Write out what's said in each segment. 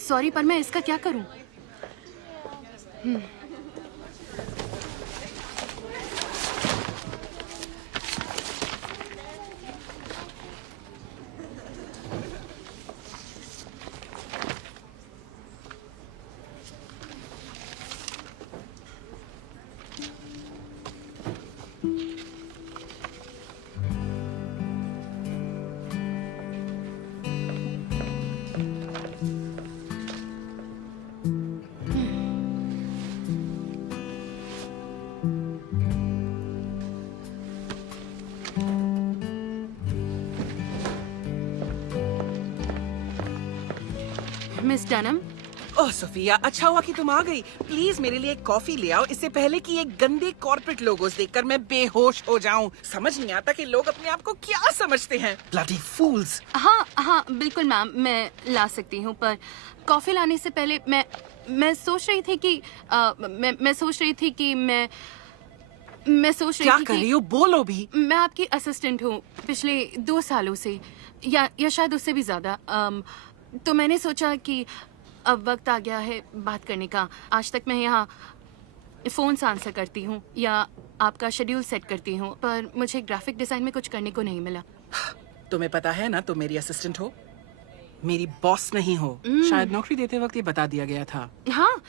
Sorry, पर मैं इसका क्या करूं? मिस डनम। ओह सोफिया, अच्छा हुआ कि तुम आ गई। प्लीज मेरे लिए एक कॉफी ले आओ, इससे पहले कि ये गंदे कॉर्पोरेट लोगोस देखकर मैं बेहोश हो जाऊं। समझ नहीं आता कि लोग अपने आप को क्या समझते हैं। ब्लडी फूल्स। हाँ हाँ बिल्कुल मैम, मैं ला सकती हूँ, पर कॉफी लाने से पहले मैं सोच रही थी कि मैं सोच रही थी कि क्या कर रही हो? बोलो भी। मैं आपकी असिस्टेंट हूँ पिछले 2 सालों से, या शायद उससे भी ज्यादा। तो मैंने सोचा कि अब वक्त आ गया है बात करने का। आज तक मैं यहाँ फोन से आंसर करती हूँ या आपका शेड्यूल सेट करती हूँ, पर मुझे ग्राफिक डिजाइन में कुछ करने को नहीं मिला। तुम्हें पता है ना, तुम मेरी असिस्टेंट हो, मेरी बॉस नहीं हो। शायद नौकरी देते वक्त ये बता दिया गया था। हाँ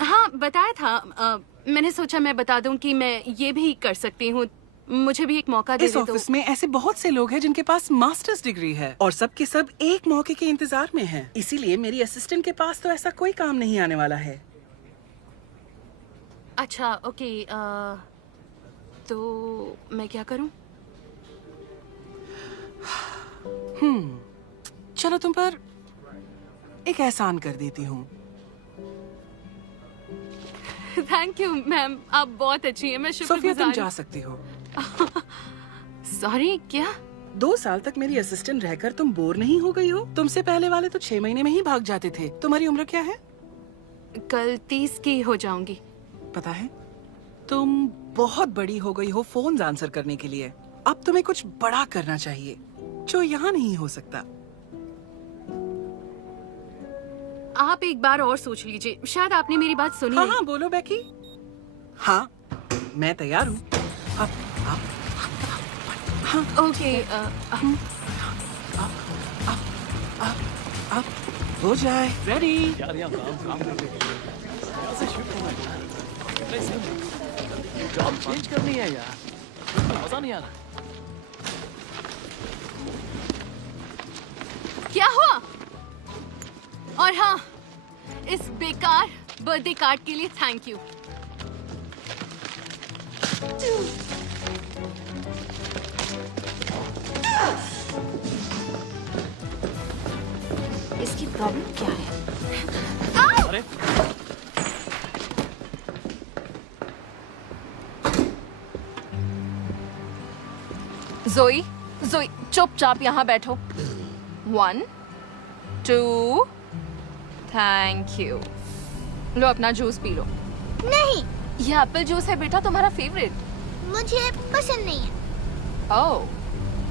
हाँ बताया था। मैंने सोचा मैं बता दूं कि मैं ये भी कर सकती हूँ, मुझे भी एक मौका दे दे। इस ऑफिस में ऐसे बहुत से लोग हैं जिनके पास मास्टर्स डिग्री है और सब के सब एक मौके के इंतजार में हैं। इसीलिए मेरी असिस्टेंट के पास तो ऐसा कोई काम नहीं आने वाला है। अच्छा ओके, तो मैं क्या करूं? चलो तुम पर एक एहसान कर देती हूँ। थैंक यू मैम, आप बहुत अच्छी हैं। मैं सोफिया, तुम शुक्रगुजार। जा सकती हो। सॉरी, क्या? 2 साल तक मेरी असिस्टेंट रहकर तुम बोर नहीं हो गई हो? तुमसे पहले वाले तो 6 महीने में ही भाग जाते थे। तुम्हारी उम्र क्या है? कल 30 की हो जाऊंगी। पता है, तुम बहुत बड़ी हो गई हो फोन आंसर करने के लिए। अब तुम्हें कुछ बड़ा करना चाहिए जो यहाँ नहीं हो सकता। आप एक बार और सोच लीजिए, शायद आपने मेरी बात सुनी हाँ नहीं। हाँ बोलो बेकी। हाँ, मैं तैयार हूँ। ओके, अब हो जाए। रेडी? यार यहाँ काम कैसे शिफ्ट होना है? कितना ही सही। जॉब चेंज करनी है यार, मजा नहीं आ रहा। क्या हुआ? और हाँ, इस बेकार बर्थडे कार्ड के लिए थैंक यू। इसकी प्रॉब्लम क्या है? अरे जोई, जोई चुपचाप यहाँ बैठो। 1 2 थैंक यू। लो अपना जूस पी लो। नहीं, ये एप्पल जूस है बेटा, तुम्हारा फेवरेट। मुझे पसंद नहीं है। ओह,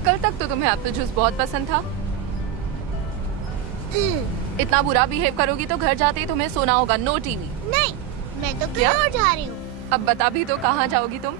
कल तक तो तुम्हें एप्पल जूस बहुत पसंद था। इतना बुरा बिहेव करोगी तो घर जाते ही तुम्हें सोना होगा। No TV. नहीं, मैं तो क्या? कहीं और जा रही हूँ। अब बता भी तो, कहाँ जाओगी तुम?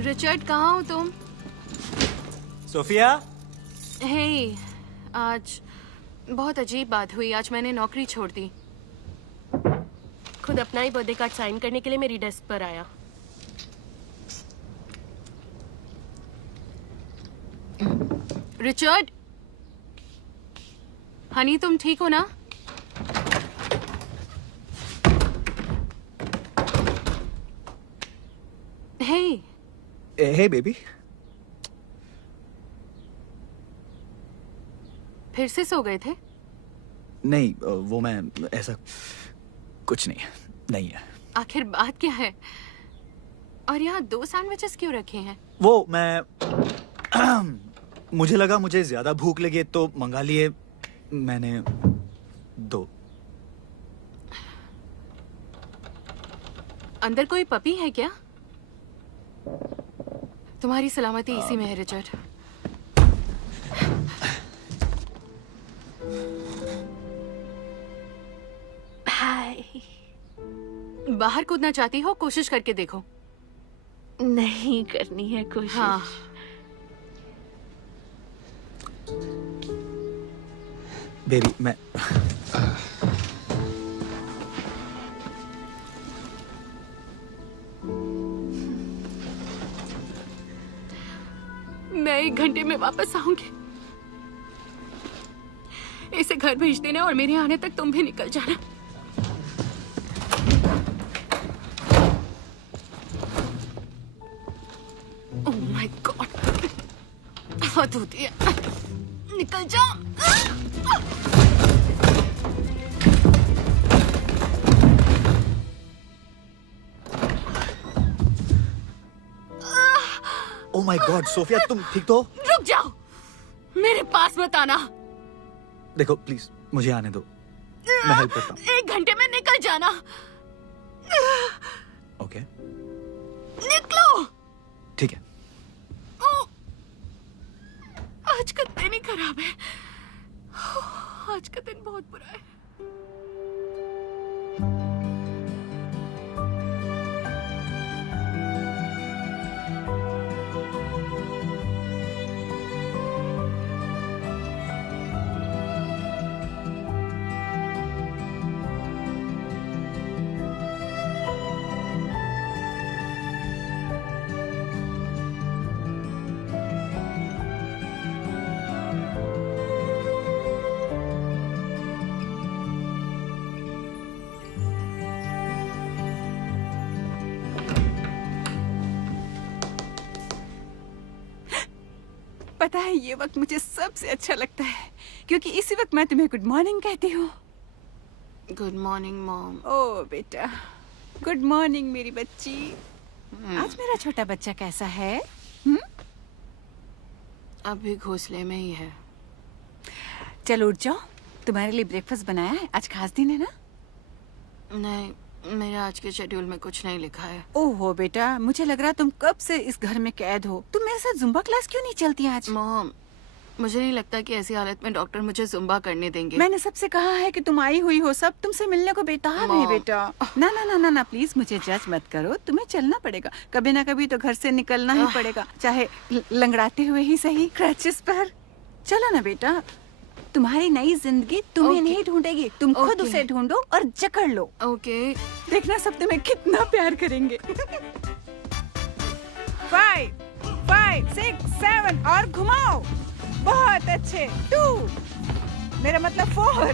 रिचर्ड, कहाँ हो तुम? सोफिया, हे, आज बहुत अजीब बात हुई। आज मैंने नौकरी छोड़ दी। खुद अपना ही बर्थडे कार्ड साइन करने के लिए मेरी डेस्क पर आया। रिचर्ड, हनी तुम ठीक हो ना? हे, हे बेबी। फिर से सो गए थे? नहीं, वो मैं ऐसा कुछ नहीं है। आखिर बात क्या है? और यहाँ 2 सैंडविचेस क्यों रखे हैं? वो मैं मुझे लगा मुझे ज्यादा भूख लगी तो मंगा लिए मैंने 2। अंदर कोई पपी है क्या? तुम्हारी सलामती इसी में है रिचर्ड। हाय। बाहर कूदना चाहती हो? कोशिश करके देखो। नहीं करनी है कोशिश। हाँ। बेबी मैं मैं 1 घंटे में वापस आऊंगी। इसे घर भेज देना और मेरे आने तक तुम भी निकल जाना। ओह माय गॉड, हद होती है। निकल जाओ। ओह माय गॉड सोफिया, तुम ठीक तो हो? रुक जाओ, मेरे पास मत आना। देखो प्लीज मुझे आने दो, मैं हेल्प करता हूँ। 1 घंटे में निकल जाना। ओके निकलो। ठीक है। आज का दिन ही खराब है। आज का दिन बहुत बुरा है। पता है ये वक्त मुझे सबसे अच्छा लगता है क्योंकि इसी वक्त मैं तुम्हें गुड मॉर्निंग कहती हूँ। Good morning mom. ओ बेटा, गुड मॉर्निंग मेरी बच्ची। आज मेरा छोटा बच्चा कैसा है? अभी घोंसले में ही है। चलो उठ जाओ, तुम्हारे लिए ब्रेकफास्ट बनाया है। आज खास दिन है ना? नहीं, मेरे आज के शेड्यूल में कुछ नहीं लिखा है। ओहो बेटा, मुझे लग रहा तुम कब से इस घर में कैद हो। तुम मेरे साथ जुम्बा क्लास क्यों नहीं चलती आज? मॉम, मुझे नहीं लगता कि ऐसी हालत में डॉक्टर मुझे जुम्बा करने देंगे। मैंने सबसे कहा है कि तुम आई हुई हो, सब तुमसे मिलने को बेताब है बेटा। ना ना ना ना ना, प्लीज मुझे जज मत करो। तुम्हें चलना पड़ेगा, कभी ना कभी तो घर से निकलना ही पड़ेगा, चाहे लंगड़ाते हुए ही सही, क्रैचेस पर। चलो ना बेटा, तुम्हारी नई जिंदगी तुम्हें नहीं ढूंढेगी, तुम खुद उसे ढूंढो और जकड़ लो। ओके। देखना सब तुम्हें कितना प्यार करेंगे। 5, 5, 6, 7 और घुमाओ। बहुत अच्छे। 2, मेरा मतलब 4,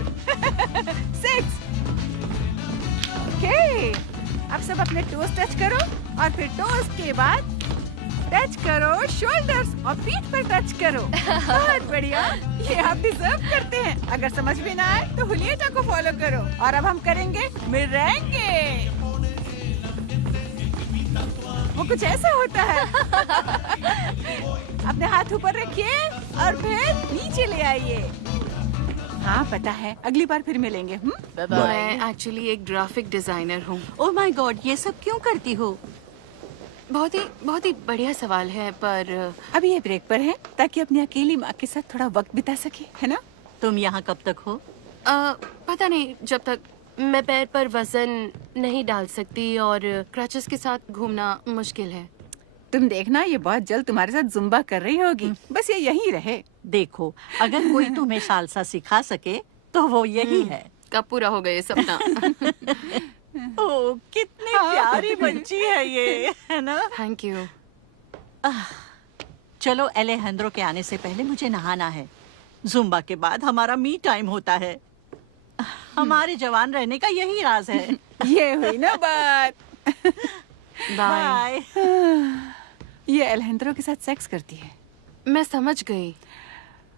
6। ओके, अब सब अपने टोes टच करो और फिर टोes के बाद टच करो शोल्डर्स और पीठ पर टच करो। बहुत बढ़िया, ये आप डिजर्व करते हैं। अगर समझ भी ना आए तो हुलियटा को फॉलो करो। और अब हम करेंगे मिरेंगे। वो कुछ ऐसा होता है। अपने हाथ ऊपर रखिए और फिर नीचे ले आइए। हाँ पता है, अगली बार फिर मिलेंगे। मैं एक्चुअली एक ग्राफिक डिजाइनर हूँ। ओह माय गॉड, ये सब क्यों करती हो? बहुत ही बढ़िया सवाल है, पर अभी ये ब्रेक पर है ताकि अपनी अकेली माँ के साथ थोड़ा वक्त बिता सके, है ना? तुम यहाँ कब तक हो? पता नहीं, जब तक मैं पैर पर वजन नहीं डाल सकती और क्रचेस के साथ घूमना मुश्किल है। तुम देखना, ये बहुत जल्द तुम्हारे साथ जुम्बा कर रही होगी। बस ये यहीं रहे। देखो, अगर कोई तुम्हें सालसा सिखा सके तो वो यही है। कब पूरा होगा ये सपना? ओह, कितनी प्यारी बच्ची है ये, है ना? Thank you. चलो, एलेहेंद्रो के आने से पहले मुझे नहाना है। जुम्बा के बाद हमारा मी टाइम होता है। हमारे जवान रहने का यही राज है। ये हुई ना बात। बाय। ये अलहेंद्रो के साथ सेक्स करती है। मैं समझ गई।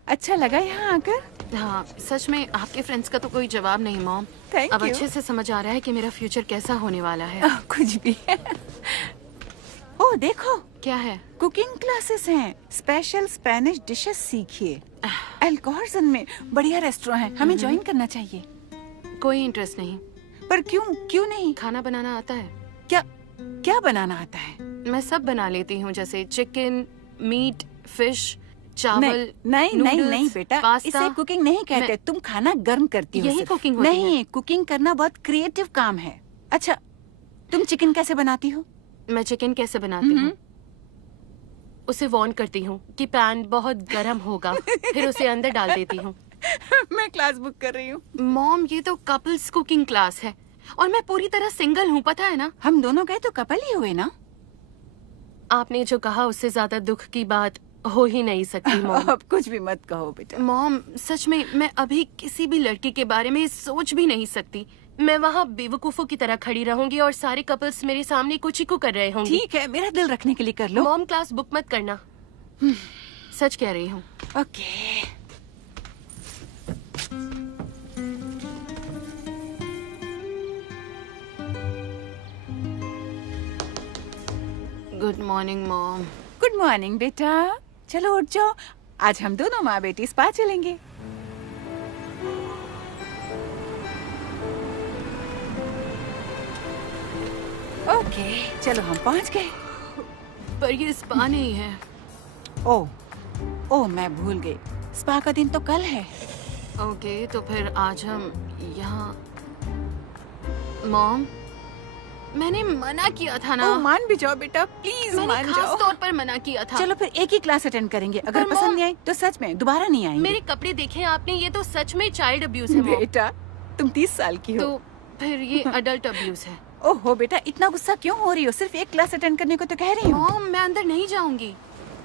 अच्छा लगा यहाँ आकर? हाँ, सच में आपके फ्रेंड्स का तो कोई जवाब नहीं मॉम। Thank अब you. अच्छे से समझ आ रहा है कि मेरा फ्यूचर कैसा होने वाला है। कुछ भी। ओह देखो, क्या है? कुकिंग क्लासेस हैं। स्पेशल स्पेनिश डिशेस सीखिए। एल्कोहर्जन में बढ़िया रेस्टोरेंट है, हमें ज्वाइन करना चाहिए। कोई इंटरेस्ट नहीं। पर क्यों नहीं? खाना बनाना आता है? क्या बनाना आता है? मैं सब बना लेती हूँ, जैसे चिकन, मीट, फिश, चावल, नहीं नूडल्स, बेटा, पास्ता। इसे कुकिंग नहीं कहते। तुम खाना गर्म करती हो। यही सिर्फ। कुकिंग होती नहीं, कुकिंग करना बहुत क्रिएटिव काम है। अच्छा, तुम चिकन कैसे बनाती हो? मैं चिकन कैसे बनाती हूँ? उसे वार्न करती हूँ कि पैन बहुत गर्म होगा, फिर उसे अंदर डाल देती हूँ। मैं क्लास बुक कर रही हूँ। मॉम, ये तो कपल्स कुकिंग क्लास है और मैं पूरी तरह सिंगल हूँ, पता है ना? हम दोनों गए तो कपल ही हुए ना? आपने जो कहा उससे ज्यादा दुख की बात हो ही नहीं सकती मॉम। अब कुछ भी मत कहो बेटा। मॉम, सच में मैं अभी किसी भी लड़की के बारे में सोच भी नहीं सकती। मैं वहाँ बेवकूफों की तरह खड़ी रहूंगी और सारे कपल्स मेरे सामने कुछ ही को कर रहे होंगे। ठीक है, मेरा दिल रखने के लिए कर लो। मॉम, क्लास बुक मत करना। सच कह रही हूँ। Okay. Good morning mom. Good morning बेटा। चलो उठ जाओ, आज हम दोनों माँ बेटी स्पा चलेंगे। ओके, चलो हम पहुँच गए। पर ये स्पा नहीं है। ओह मैं भूल गई, स्पा का दिन तो कल है। ओके, तो फिर आज हम यहाँ। मॉम, मैंने मना किया था ना। ओह, मान भी जाओ बेटा, प्लीज मैंने मान खास जाओ। तौर पर मना किया था। चलो फिर एक ही क्लास अटेंड करेंगे। अगर पर पसंद मॉम- नहीं आई तो सच में दोबारा नहीं आएंगे। मेरे कपड़े देखे आपने? ये तो सच में चाइल्ड अब्यूज है मॉम। बेटा, तुम 30 साल की हो। तो फिर ये अडल्ट अब्यूज है। ओहो बेटा, इतना गुस्सा क्यों हो रही हो? सिर्फ एक क्लास अटेंड करने को तो कह रही हूँ। मॉम, मैं अंदर नहीं जाऊंगी।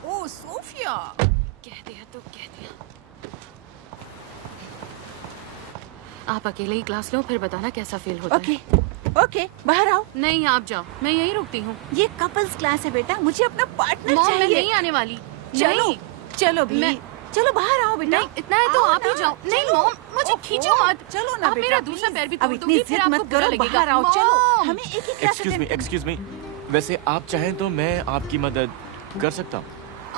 ओह सोफिया। कह दिया तो कह दिया। आप अकेले ही क्लास लो, फिर बताना कैसा फील होता ओके है। ओके, बाहर आओ। नहीं, आप जाओ, मैं यहीं रुकती हूँ। ये कपल्स क्लास है बेटा, मुझे अपना पार्टनर मॉम, मैं चाहिए। नहीं आने वाली। चलो नहीं। चलो भी, मैं- चलो बाहर आओ बेटा। नहीं, इतना है तो आओ आप ही ना, जाओ। नहीं चलो। मॉम, मुझे खींचो मत। चलो ना आप बेटा, मेरा दूसरा प्लीज। पैर भी अब तोड़ इतनी दोगी, फिर जिद आपको मत बुरा करो, लगेगा। बाहर आओ। चलो, मॉम। हमें एक ही क्लास अटेंड एक्सक्यूज मी। वैसे आप चाहें तो मैं आपकी मदद कर सकता हूँ।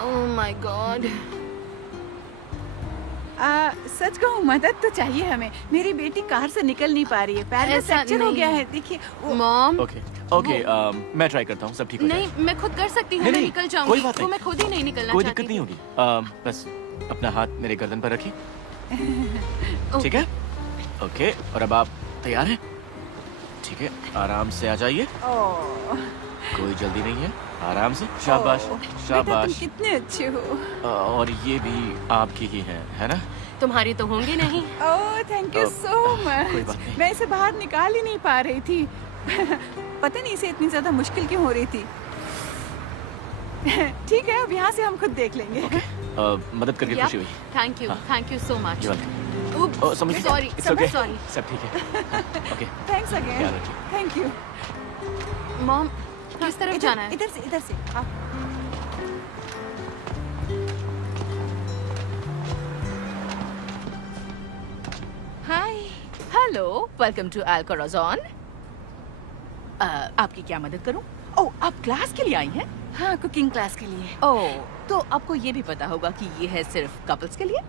Oh my God. सच कहूँ, मदद तो चाहिए हमें। मेरी बेटी कार से निकल नहीं पा रही है, पैर में ऐसा फ्रैक्चर हो नहीं गया है। है। देखिए मॉम, ओके, मैं ट्राई करता हूँ, सब ठीक हो नहीं, जाएगा। मैं खुद कर सकती हूँ। नहीं, मैं नहीं, निकल जाऊंगी। कोई बात वो नहीं। मैं खुद ही नहीं निकलना कोई चाहती दिक्कत नहीं थी। होगी। बस अपना हाथ मेरे गर्दन पर रखिए। ठीक है? ओके, और अब आप तैयार हैं? ठीक है, आराम से आ जाइए। ओह, कोई जल्दी नहीं है, आराम से। शाबाश, ओह, बेटा, तुम शाबाश। कितने अच्छे हो। और ये भी आपकी ही है ना? तुम्हारी तो होंगी नहीं। ओह थैंक यू सो कोई मच। बात नहीं। मैं इसे बाहर निकाल ही नहीं पा रही थी। पता नहीं इसे इतनी ज्यादा मुश्किल क्यों हो रही थी। ठीक है, अब यहाँ से हम खुद देख लेंगे। मदद करके खुशी हुई। Thank you so much. समझ सॉरी, सॉरी। सब ठीक है। Okay, thanks again. ख्याल रखिए। Thank you. मॉम, किस तरफ जाना है? इधर से आप। हाय, हेलो, वेलकम टू अल्कोराज़ोन। आपकी क्या मदद करूं? ओह, आप क्लास के लिए आई हैं? हाँ, कुकिंग क्लास के लिए। ओह, तो आपको ये भी पता होगा कि ये है सिर्फ कपल्स के लिए?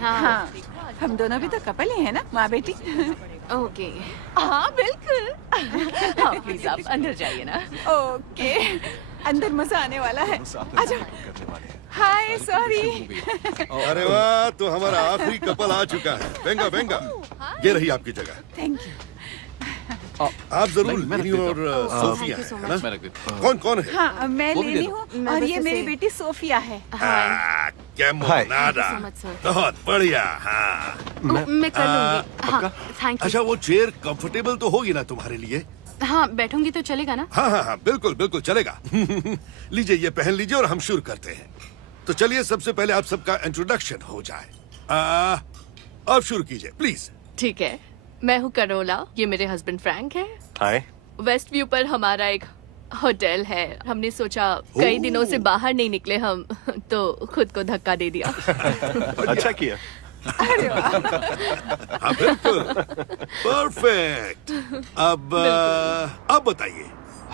हाँ, हम दोनों भी तो कपल ही हैं ना, माँ बेटी। ओके। हाँ, बिल्कुल। हाँ, प्लीज आप अंदर जाइए ना। ओके, अंदर मजा आने वाला है। आजा। हाय, सॉरी। अरे वाह, तो हमारा आखिरी कपल आ चुका है। वेंगा वेंगा, ये रही आपकी जगह। Thank you. आप जरूर लिनी और सोफिया Thank you so है ना? much. कौन कौन है? हाँ, मैं वो भी लेनी दे दो। हूँ मैं और बस ये इसे- मेरी बेटी सोफिया है। क्या मोनाडा, so much, sir. बहुत बढ़िया। हाँ, मैं कर लूंगी। हाँ, थैंक अच्छा यू। वो चेयर कंफर्टेबल तो होगी ना तुम्हारे लिए? हाँ, बैठूंगी तो चलेगा ना? हाँ हाँ हाँ, बिल्कुल बिल्कुल चलेगा। लीजिए, ये पहन लीजिए और हम शुरू करते हैं। तो चलिए, सबसे पहले आप सबका इंट्रोडक्शन हो जाए। आप शुरू कीजिए प्लीज। ठीक है, मैं हूँ करोला, ये मेरे हस्बैंड फ्रैंक है। हाय। वेस्ट व्यू पर हमारा एक होटल है। हमने सोचा कई दिनों से बाहर नहीं निकले हम, तो खुद को धक्का दे दिया। अच्छा किया। हाँ, बिल्कुल परफेक्ट। अब बताइए।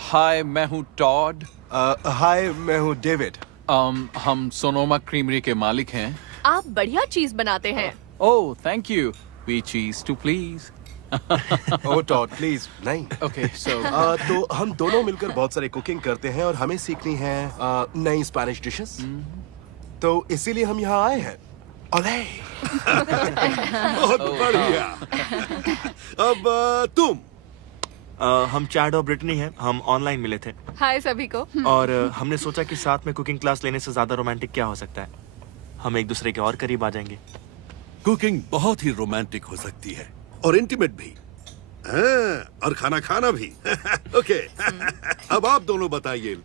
हाय, मैं हूँ टॉड। हाय, मैं हूँ डेविड। हम सोनोमा क्रीमरी के मालिक हैं। आप बढ़िया चीज बनाते हैं। Oh, thank you. We cheese too please. Oh टॉड, प्लीज नहीं। ओके, सो तो हम दोनों मिलकर बहुत सारे कुकिंग करते हैं और हमें सीखनी है नई स्पेनिश डिशेस। तो इसीलिए हम यहाँ आए हैं। ओले। बहुत बढ़िया। अब तुम। हम चैड और ब्रिटनी हैं। हम ऑनलाइन मिले थे हाय सभी को। और हमने सोचा कि साथ में कुकिंग क्लास लेने से ज्यादा रोमांटिक क्या हो सकता है। हम एक दूसरे के और करीब आ जाएंगे। कुकिंग बहुत ही रोमांटिक हो सकती है और इंटीमेट भी। हाँ, और खाना खाना भी। ओके। अब आप दोनों बताइए।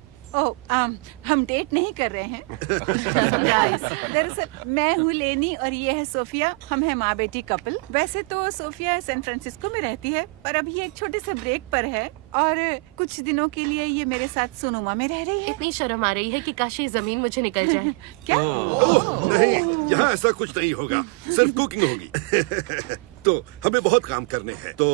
हम डेट नहीं कर रहे हैं। दरअसल मैं हूँ लेनी और ये है सोफिया। हम हैं माँ बेटी कपल। वैसे तो सोफिया सैन फ्रांसिस्को में रहती है, पर अभी एक छोटे से ब्रेक पर है और कुछ दिनों के लिए ये मेरे साथ सोनोमा में रह रही है। इतनी शर्म आ रही है कि काश ये जमीन मुझे निकल जाए। क्या? नहीं, यहाँ ऐसा कुछ नहीं होगा, सिर्फ कुकिंग होगी। तो हमें बहुत काम करने हैं। तो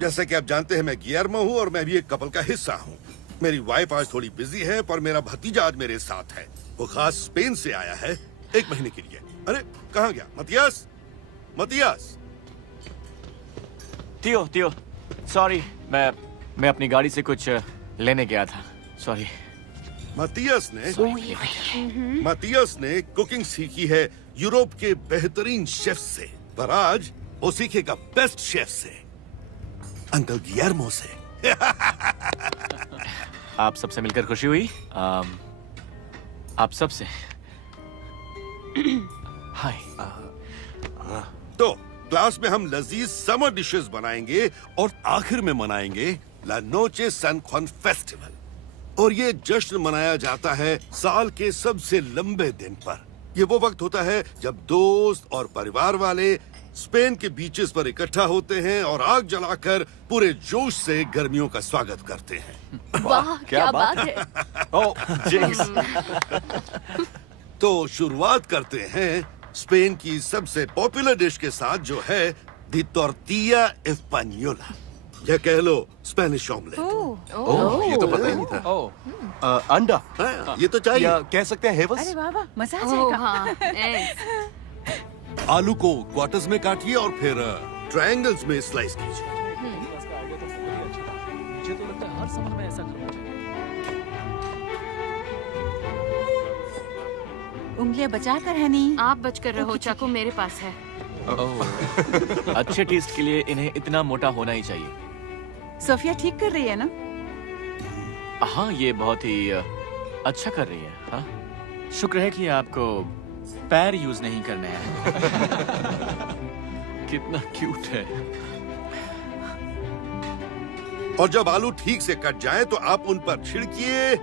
जैसे कि आप जानते हैं, मैं गियर्मो हूँ और मैं भी एक कपल का हिस्सा हूँ। मेरी वाइफ आज थोड़ी बिजी है, पर मेरा भतीजा आज मेरे साथ है। वो खास स्पेन से आया है 1 महीने के लिए। अरे कहाँ गया मतियास? मतियास। तियो, सॉरी, मैं अपनी गाड़ी से कुछ लेने गया था। सॉरी। मतियास ने कुकिंग सीखी है यूरोप के बेहतरीन शेफ से, पर आज वो सीखेगा बेस्ट शेफ से, अंकल गियर्मो से। आप सबसे मिलकर खुशी हुई। आप सबसे हाय। तो क्लास में हम लजीज समर डिशेस बनाएंगे और आखिर में मनाएंगे ला नोचे सैन जुआन फेस्टिवल। और ये जश्न मनाया जाता है साल के सबसे लंबे दिन पर। ये वो वक्त होता है जब दोस्त और परिवार वाले स्पेन के बीचेस पर इकट्ठा होते हैं और आग जलाकर पूरे जोश से गर्मियों का स्वागत करते हैं। वाह, क्या बात है। ओह, जिंक्स। तो शुरुआत करते हैं स्पेन की सबसे पॉपुलर डिश के साथ, जो है दी टोर्टिया एस्पानियोला। या कह लो स्पेनिश ऑमलेट। ओह, ये तो पता ही नहीं था। अंडा। हाँ, ये तो चाहिए। या कह सकते हैं हेवस। अरे वाह वाह, मजा आ ओह, जाएगा। हाँ, आलू को क्वार्टर्स में काटिए और फिर ट्रायंगल्स में स्लाइस कीजिए। मुझे तो लगता है हर समर में ऐसा करना चाहिए। उंगलियां बचा कर है नहीं। आप बचकर रहो, चाकू मेरे पास है। अच्छे टेस्ट के लिए इन्हें इतना मोटा होना ही चाहिए। सोफिया ठीक कर रही है ना? हाँ, ये बहुत ही अच्छा कर रही है। हाँ, शुक्र है कि आपको पैर यूज नहीं करने हैं। कितना क्यूट है। और जब आलू ठीक से कट जाए तो आप उन पर छिड़किए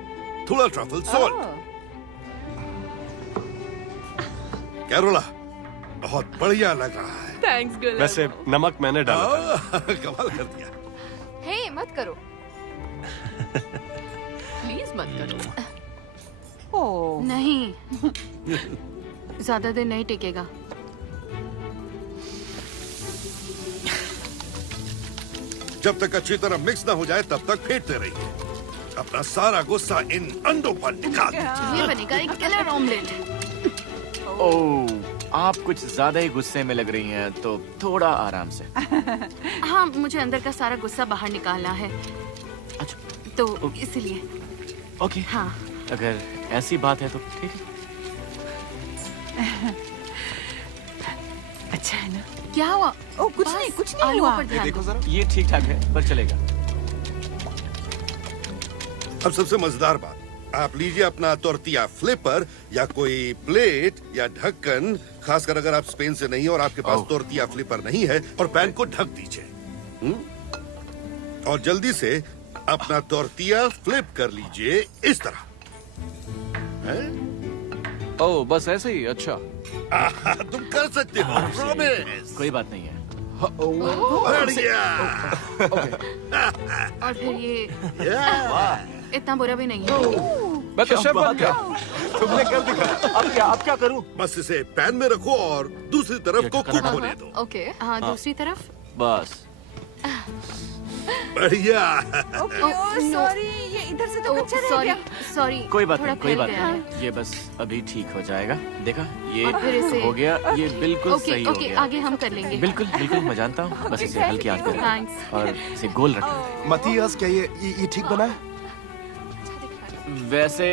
थोड़ा ट्रफल सॉल्ट। कैरोला, बहुत बढ़िया लग रहा है। थैंक्स गुलाम। वैसे नमक मैंने डाला था। कमाल कर दिया। हे, मत करो। प्लीज मत करो। ओह नहीं, ज्यादा देर नहीं टिकेगा। जब तक अच्छी तरह मिक्स ना हो जाए तब तक फेंटते रहिए। अपना सारा गुस्सा इन अंडों पर निकाल दीजिए। ये बनेगा एक किलर ऑमलेट। ओह, आप कुछ ज्यादा ही गुस्से में लग रही हैं, तो थोड़ा आराम से। हाँ, मुझे अंदर का सारा गुस्सा बाहर निकालना है, अच्छा, तो इसलिए। ओके। हाँ, अगर ऐसी बात है तो ठीक है। अच्छा है ना? क्या हुआ? ओ कुछ नहीं आलू हुआ। पर ध्यान देखो दो। जरा। ये ठीक ठाक है, पर चलेगा। अब सबसे मजेदार बात, आप लीजिए अपना टोर्टिया फ्लिपर या कोई प्लेट या ढक्कन, खासकर अगर आप स्पेन से नहीं और आपके पास टोर्टिया फ्लिपर नहीं है, और पैन को ढक दीजिए। और जल्दी से अपना टोर्टिया फ्लिप कर लीजिए इस तरह। ओह, बस ऐसे ही। अच्छा, तुम कर सकते हो, प्रॉमिस। कोई बात नहीं है। बढ़िया। और फिर ये इतना बुरा भी नहीं है। मैं तो शेफ बन गया। तुमने कर दिखा। अब क्या करूं? बस इसे पैन में रखो और दूसरी तरफ को कुक होने दो। ओके हाँ दूसरी तरफ। बस बढ़िया। सॉरी ये इधर से तो कच्चा रह सॉरी गया। सॉरी कोई बात थोड़ा नहीं, कोई फैल बात गया है। नहीं। ये बस अभी ठीक हो जाएगा। देखा ये और फिर इसे- हो गया। ये बिल्कुल ओके सही हो ओके गया। आगे हम कर लेंगे। बिल्कुल बिल्कुल मैं जानता हूँ। बस इसे हल्की आंच पे रखो थैंक्स। और इसे गोल रखो। मतियास, क्या ये ठीक बना है? वैसे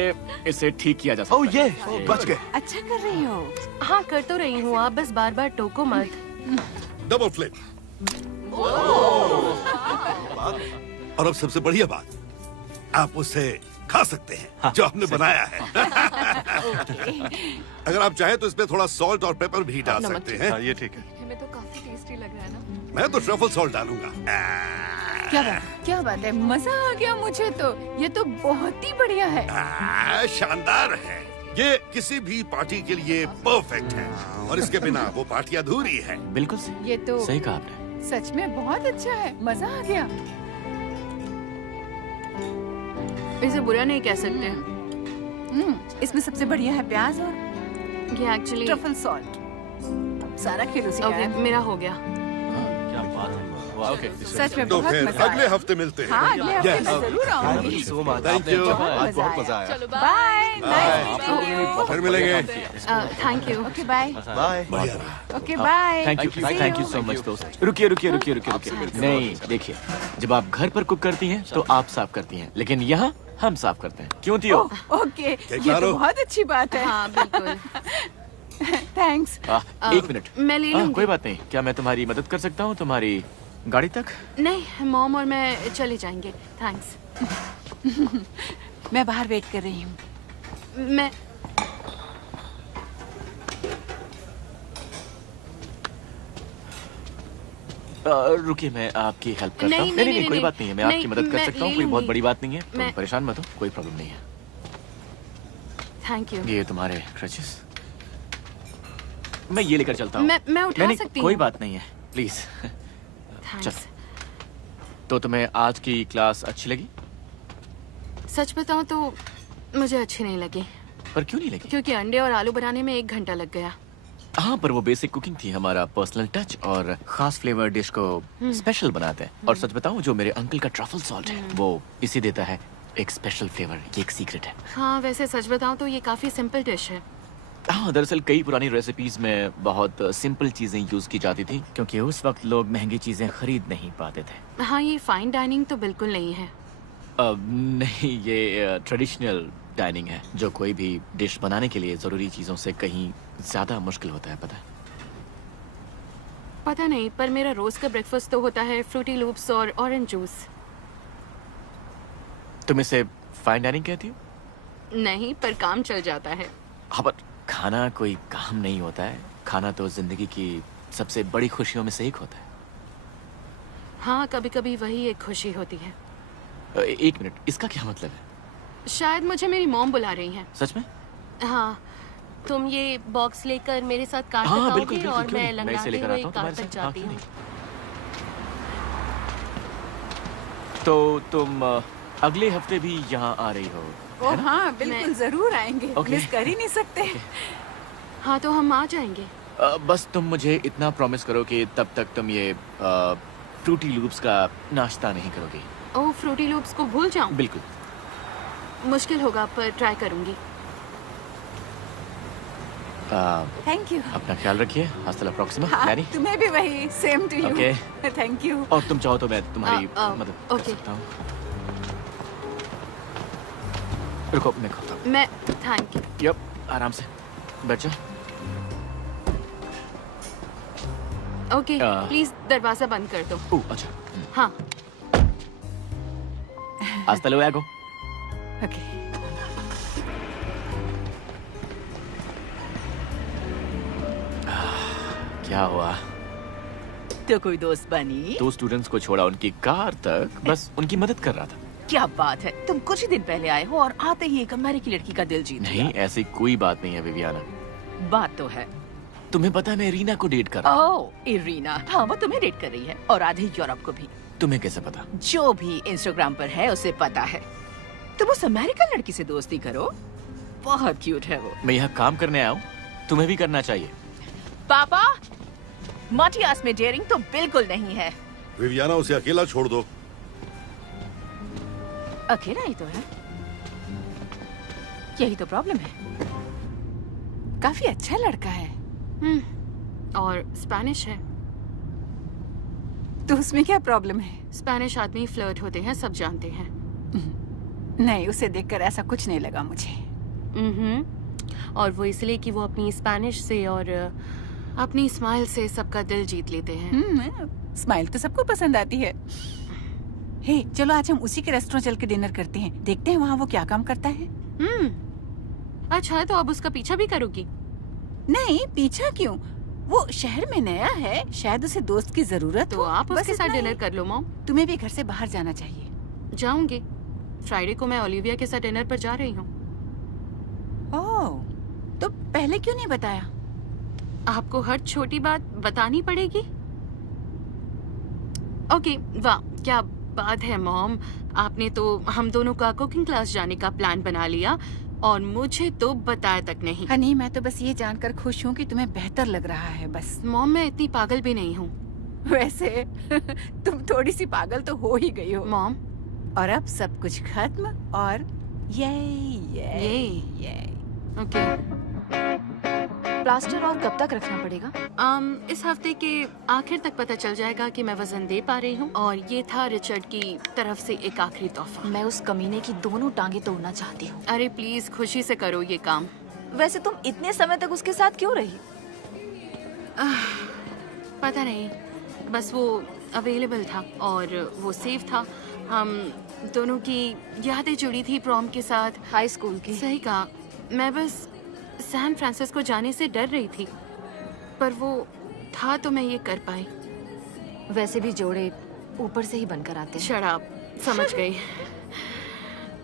इसे ठीक किया जा सकता ओह है। ये बच गए। अच्छा कर रही हो। हाँ कर तो रही हूँ, आप बस बार बार टोको मत। Double flip. और अब सबसे बढ़िया बात, आप उसे खा सकते हैं जो आपने बनाया है। अगर आप चाहें तो इसमें थोड़ा सॉल्ट और पेपर भी डाल सकते हैं। ये ठीक है। हमें तो काफी टेस्टी लग रहा है ना। मैं तो ट्रफल सॉल्ट डालूंगा। क्या बात है, मजा आ गया मुझे तो। ये तो बहुत ही बढ़िया है। शानदार है। ये किसी भी पार्टी के लिए परफेक्ट है और इसके बिना वो पार्टी अधूरी है। बिल्कुल सही। ये तो सही कहा आपने। सच में बहुत अच्छा है, मजा आ गया। इसे बुरा नहीं कह सकते। इसमें सबसे बढ़िया है प्याज और ये एक्चुअली ट्रफल सॉल्ट। सारा खेल उसी का ओके है। मेरा हो गया। क्या बात है। ओके सच में तो बहुत फिर मजा अगले आया। हफ्ते मिलते हैं। हाँ अगले हफ्ते मैं जरूर आऊंगी। Thank you. आज बहुत मजा आया। चलो बाय। बाय। फिर मिलेंगे। Thank you. Okay bye. Bye. Okay bye. Thank you so much दोस्त। रुकिए रुकिए रुकिए रुकिए रुकिए। नहीं देखिए, जब आप घर पर कुक करती हैं तो आप साफ करती हैं, लेकिन यहाँ हम साफ करते हैं। क्यों थियो? ओके ये खा तो लो। बहुत अच्छी बात है। हाँ बिल्कुल। थैंक्स। एक मिनट। मैं ले लूंगी। कोई बात नहीं। क्या मैं तुम्हारी मदद कर सकता हूँ तुम्हारी गाड़ी तक? नहीं मॉम और मैं चले जाएंगे। थैंक्स। मैं बाहर वेट कर रही हूँ। मैं रुकिए मैं आपकी हेल्प करता हूँ। नहीं कोई बात नहीं है। मैं आपकी मदद कर मैं सकता हूँ। ले कोई बहुत लूंगी। बड़ी बात नहीं है। तुम मैं- परेशान मत हो, कोई प्रॉब्लम नहीं है। Thank you. ये तुम्हारे क्रचेस। मैं ये लेकर चलता हूँ। मैं उठा नहीं, सकती कोई हूँ। बात नहीं है, प्लीज। थैंक्स। तो तुम्हें आज की क्लास अच्छी लगी? सच बताऊं तो मुझे अच्छी नहीं लगी, पर क्यों नहीं लगी? क्योंकि अंडे और आलू बनाने में 1 घंटा लग गया। हाँ, पर वो बेसिक कुकिंग थी, हमारा पर्सनल टच और खास फ्लेवर डिश को स्पेशल बनाते हैं। और सच बताऊं, जो मेरे अंकल का ट्रफल सॉल्ट है वो इसी देता है एक स्पेशल फ्लेवर। ये एक सीक्रेट है। हाँ वैसे सच बताऊं तो ये काफी सिंपल डिश है। हाँ, दरअसल कई पुरानी रेसिपीज में बहुत सिंपल चीजें यूज की जाती थी, क्योंकि उस वक्त लोग महंगी चीजें खरीद नहीं पाते थे। हाँ ये फाइन डाइनिंग तो बिल्कुल नहीं है। नहीं, ये ट्रेडिशनल डाइनिंग है, जो कोई भी डिश बनाने के लिए जरूरी चीजों से कहीं ज्यादा मुश्किल होता है। पता नहीं, पर मेरा रोज का ब्रेकफास्ट तो होता है फ्रूटी लूप्स और ऑरेंज जूस। तुम इसे फाइन डाइनिंग कहती हो? नहीं, पर काम चल जाता है। हाँ, पर खाना कोई काम नहीं होता है। खाना तो जिंदगी की सबसे बड़ी खुशियों में से एक होता है। हाँ कभी कभी वही एक खुशी होती है। एक मिनट, इसका क्या मतलब है? शायद मुझे मेरी मॉम बुला रही हैं। सच में? हाँ, तुम ये बॉक्स लेकर मेरे साथ कार हाँ, तक बिल्कुल, आओगे बिल्कुल, और क्यों मैं नहीं? मैं इसे लंगड़ाते लेकर हुए आता हूँ कार तुम्हारे तक साथ। हाँ, जाती क्यों हूँ। नहीं? तो तुम अगले हफ्ते भी यहाँ आ रही हो? ओ हाँ बिल्कुल जरूर आएंगे। ओके। मिस कर ही नहीं सकते। हाँ तो हम आ जाएंगे। बस तुम मुझे इतना प्रॉमिस करो कि तब तक तुम ये फ्रूटी लूप्स का नाश्ता नहीं करोगी। ओह, फ्रूटी लूप्स को भूल जाऊं? बिल्कुल। मुश्किल होगा पर ट्राई करूंगी। Thank you. अपना ख्याल रखिए। हasta la próxima, हाँ, Lani। तुम्हें भी वही। Same to you. Okay. Thank you. और तुम चाहो तो मैं तुम्हारी मदद कर ओके। सकता हूँ। रुको, मैं खोलता हूँ। मैं थैंक यू। यप, आराम से बैठ जाओ। ओके प्लीज दरवाजा बंद कर दो। ओह, अच्छा। हाँ hasta luego। ओके। क्या हुआ? तो कोई दोस्त बनी? 2 स्टूडेंट्स को छोड़ा उनकी कार तक, बस उनकी मदद कर रहा था। क्या बात है, तुम कुछ ही दिन पहले आए हो और आते ही एक अमेरिकी लड़की का दिल जीत नहीं, ऐसी कोई बात नहीं है विवियाना। बात तो है। तुम्हें पता है मैं रीना को डेट कर रहा हूँ। ओह इरीना, हाँ वो तुम्हें डेट कर रही है और आधे यूरोप को भी। तुम्हें कैसे पता? जो भी इंस्टाग्राम पर है उसे पता है। तुम उस अमेरिकन लड़की से दोस्ती करो, बहुत क्यूट है वो। मैं यहाँ काम करने आया हूँ, तुम्हें भी करना चाहिए। पापा, माटियास में डेयरिंग तो बिल्कुल नहीं है। विवियाना उसे अकेला छोड़ दो। अकेला ही तो है, यही तो प्रॉब्लम है। काफी अच्छा लड़का है। और स्पेनिश है। तो उसमें क्या प्रॉब्लम है? स्पेनिश आदमी फ्लर्ट होते हैं, सब जानते हैं। नहीं, उसे देखकर ऐसा कुछ नहीं लगा मुझे। और वो इसलिए कि वो अपनी स्पेनिश से और अपनी स्माइल से सबका दिल जीत लेते हैं। स्माइल तो सबको पसंद आती है। हे, चलो आज हम उसी के रेस्टोरेंट चल के डिनर करते हैं, देखते हैं वहाँ वो क्या काम करता है। अच्छा, तो अब उसका पीछा भी करोगी? नहीं, पीछा क्यों? वो शहर में नया है, शायद उसे दोस्त की जरूरत तो हो। आप उसके साथ डिनर कर लो मॉम। तुम्हें भी घर से बाहर जाना चाहिए। जाऊंगी, फ्राइडे को मैं ओलिविया के साथ डिनर पर जा रही हूँ। ओह, तो पहले क्यों नहीं बताया? आपको हर छोटी बात बतानी पड़ेगी? ओके, वाह क्या बात है मॉम, आपने तो हम दोनों का कुकिंग क्लास जाने का प्लान बना लिया और मुझे तो बताया तक नहीं। हनी, मैं तो बस ये जानकर खुश हूँ कि तुम्हें बेहतर लग रहा है बस। मॉम, मैं इतनी पागल भी नहीं हूँ। वैसे तुम थोड़ी सी पागल तो हो ही गई हो मॉम। और अब सब कुछ खत्म और ये ओके। प्लास्टर और कब तक रखना पड़ेगा? इस हफ्ते के आखिर तक पता चल जाएगा कि मैं वजन दे पा रही हूँ। और ये था रिचर्ड की तरफ से एक आखिरी तोहफा। मैं उस कमीने की दोनों टांगे तोड़ना चाहती हूँ। अरे प्लीज खुशी से करो ये काम। वैसे तुम इतने समय तक उसके साथ क्यों रही? पता नहीं, बस वो अवेलेबल था और वो सेफ था। हम दोनों की यादें जुड़ी थी प्रॉम के साथ, हाई स्कूल की। सही कहा। मैं बस सैन फ्रांसिस्को जाने से डर रही थी, पर वो था तो मैं ये कर पाई। वैसे भी जोड़े ऊपर से ही बनकर आते हैं। शराब, समझ गई।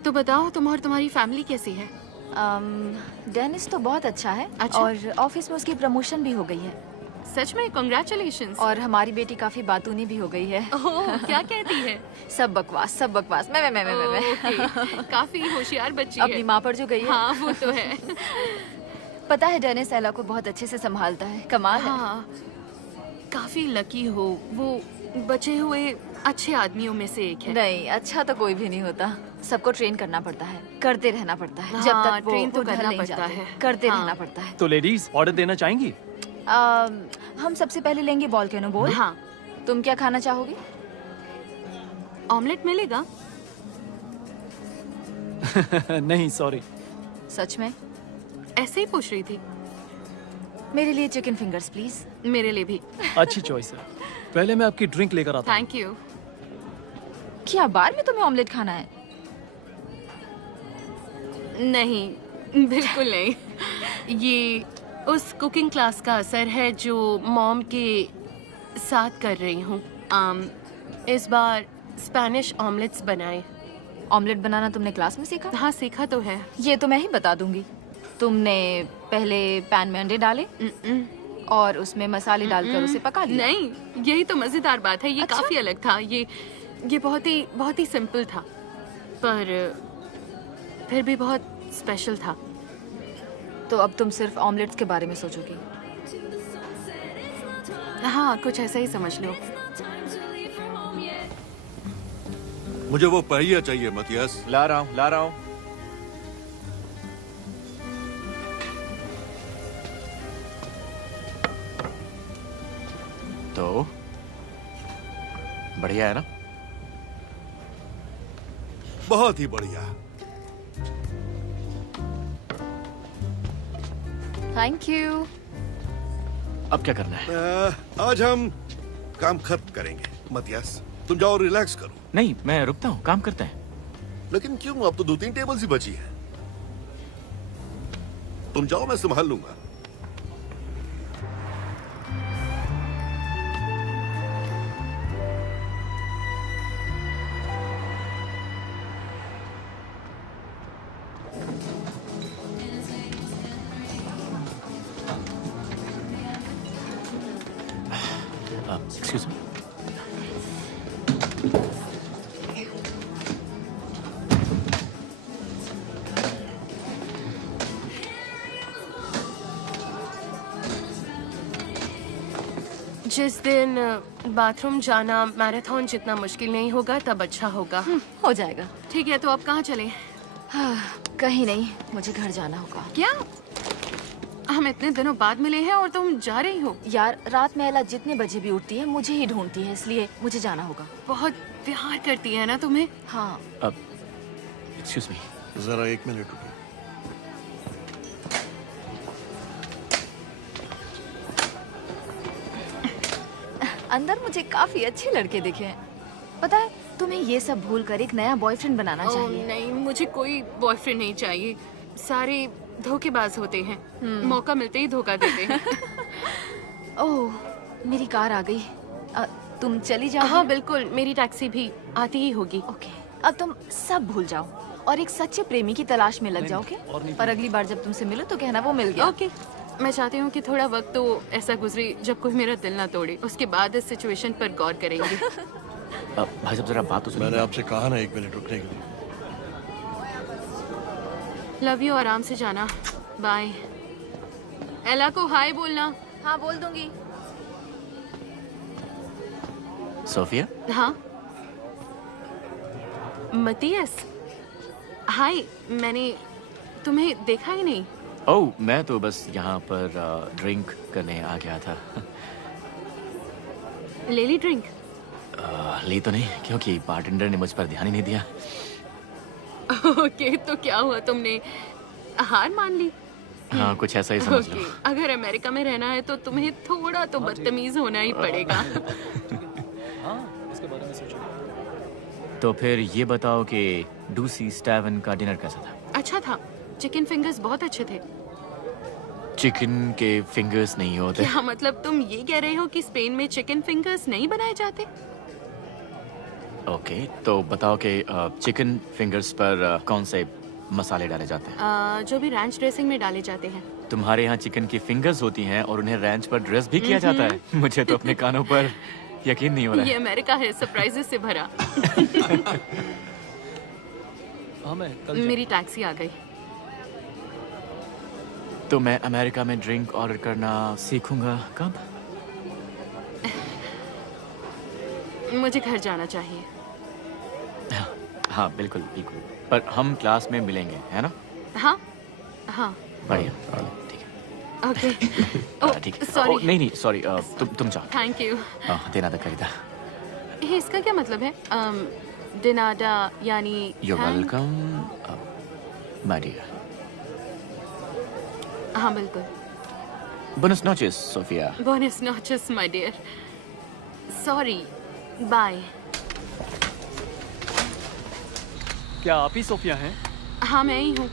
तो बताओ, तुम और तुम्हारी फैमिली कैसी है? डेनिस तो बहुत अच्छा है। अच्छा? और ऑफिस में उसकी प्रमोशन भी हो गई है। सच में? कांग्रेचुलेशंस। और हमारी बेटी काफी बातूनी भी हो गई है। ओह, क्या कहती है? सब बकवास, सब बकवास। मैं ओके, काफी होशियार बच्ची है। अपनी माँ पर जो गई है। हाँ, वो तो है। पता है डेनिस एला को बहुत अच्छे से संभालता है, कमाल है। हाँ, काफी लकी हो, वो बचे हुए अच्छे आदमियों में से एक है। नहीं, अच्छा तो कोई भी नहीं होता, सबको ट्रेन करना पड़ता है, करते रहना पड़ता है। हाँ, जब तक वो ट्रेन तो उधर करना नहीं पड़ता जाते, है। करते हाँ। रहना पड़ता है। तो लेडीज ऑर्डर देना चाहेंगी? हम सबसे पहले लेंगे वोल्केनो बोल। हाँ। तुम क्या खाना चाहोगी? ऑमलेट मिलेगा? नहीं सॉरी। सच में? ऐसे ही पूछ रही थी। मेरे लिए चिकन फिंगर्स प्लीज। मेरे लिए भी। अच्छी चॉइस है। पहले मैं आपकी ड्रिंक लेकर आता हूँ। Thank you. क्या बार में तुम्हें ऑमलेट खाना है? नहीं, बिल्कुल नहीं। ये उस कुकिंग क्लास का असर है जो मॉम के साथ कर रही हूँ। इस बार स्पेनिश ऑमलेट्स बनाए। ऑमलेट बनाना तुमने क्लास में सीखा? हाँ, सीखा तो है। ये तो मैं ही बता दूंगी। तुमने पहले पैन में अंडे डाले और उसमें मसाले डालकर उसे पका लिया। नहीं, यही तो मजेदार बात है। ये अच्छा? काफी अलग था। ये बहुत ही सिंपल था, पर फिर भी बहुत स्पेशल था। तो अब तुम सिर्फ ऑमलेट्स के बारे में सोचोगी? हाँ, कुछ ऐसा ही समझ लो। मुझे वो पहिया चाहिए मतियास। ला रहा हूँ, ला रहा हूँ। तो बढ़िया है ना? बहुत ही बढ़िया। Thank you. अब क्या करना है? आज हम काम खत्म करेंगे। मतियास, तुम जाओ रिलैक्स करो। नहीं, मैं रुकता हूँ, काम करते हैं। लेकिन क्यों? अब तो 2-3 टेबल्स ही बची है। तुम जाओ, मैं संभाल लूंगा। Excuse me. जिस दिन बाथरूम जाना मैराथन जितना मुश्किल नहीं होगा तब अच्छा होगा। हो जाएगा। ठीक है, तो अब कहाँ चले? हाँ, कहीं नहीं, मुझे घर जाना होगा। क्या? हम इतने दिनों बाद मिले हैं और तुम जा रही हो? यार, रात में एला जितने बजे भी उठती है मुझे ही ढूंढती है, इसलिए मुझे जाना होगा। बहुत प्यार करती है ना तुम्हें? हाँ। अब एक्सक्यूज मी, जरा 1 मिनट रुकिए। अंदर मुझे काफी अच्छे लड़के दिखे हैं। पता है, तुम्हें ये सब भूल कर एक नया बॉयफ्रेंड बनाना चाहिए। नहीं, मुझे कोई बॉयफ्रेंड नहीं चाहिए। सारे धोखेबाज होते हैं, मौका मिलते ही धोखा देते हैं। ओह, मेरी कार आ गई। तुम चली जाओ। हाँ बिल्कुल, मेरी टैक्सी भी आती ही होगी। ओके, अब तुम सब भूल जाओ और एक सच्चे प्रेमी की तलाश में लग जाओगे। और अगली बार जब तुमसे मिलो तो कहना वो मिल गया। ओके, मैं चाहती हूँ कि थोड़ा वक्त तो ऐसा गुजरे जब कोई मेरा दिल ना तोड़े। उसके बाद इस सिचुएशन पर गौर करेंगे। भाई साहब जरा बात तो सुनिए। मैंने आपसे कहा ना 1 मिनट रुकने के लिए। लव यू, आराम से जाना। बाय। एला को हाय बोलना। हाँ, बोल दूंगी। सोफिया? हाँ मतियस, हाय। मैंने तुम्हें देखा ही नहीं। ओह, मैं तो बस यहाँ पर ड्रिंक करने आ गया था। ले ली ड्रिंक? ली तो नहीं, क्योंकि बारटेंडर ने मुझ पर ध्यान ही नहीं दिया। ओके, तो क्या हुआ, तुमने हार मान ली? हाँ, कुछ ऐसा ही समझ लो। अगर अमेरिका में रहना है तो तुम्हें थोड़ा तो बदतमीज होना ही पड़ेगा। तो फिर ये बताओ कि डूसी स्टेवन का डिनर कैसा था? अच्छा था, चिकन फिंगर्स बहुत अच्छे थे। चिकन के फिंगर्स नहीं होते। क्या मतलब तुम ये कह रहे हो कि स्पेन में चिकन फिंगर्स नहीं बनाए जाते? ओके, तो बताओ कि चिकन फिंगर्स पर कौन से मसाले डाले जाते हैं? जो भी रैंच ड्रेसिंग में डाले जाते हैं। तुम्हारे यहाँ चिकन की फिंगर्स होती हैं और उन्हें रैंच पर ड्रेस भी किया जाता है। मुझे तो अपने कानों पर यकीन नहीं हो रहा है। ये अमेरिका है, सरप्राइजेस से भरा। मेरी टैक्सी आ गई। तो मैं अमेरिका में ड्रिंक ऑर्डर करना सीखूंगा कब? मुझे घर जाना चाहिए। हाँ बिल्कुल बिल्कुल, पर हम क्लास में मिलेंगे, है ना? हाँ हाँ, बढ़िया, ओके। ठीक है। सॉरी। नहीं नहीं सॉरी, तुम जाओ। Thank you. देना खरीदा। इसका क्या मतलब है? डिनाडा यानी यू वेलकम माय डियर। हाँ बिल्कुल। Buenas noches, Sofia. Buenas noches, my dear. Sorry. Bye. क्या आप ही सोफिया हैं? हाँ मैं ही हूँ।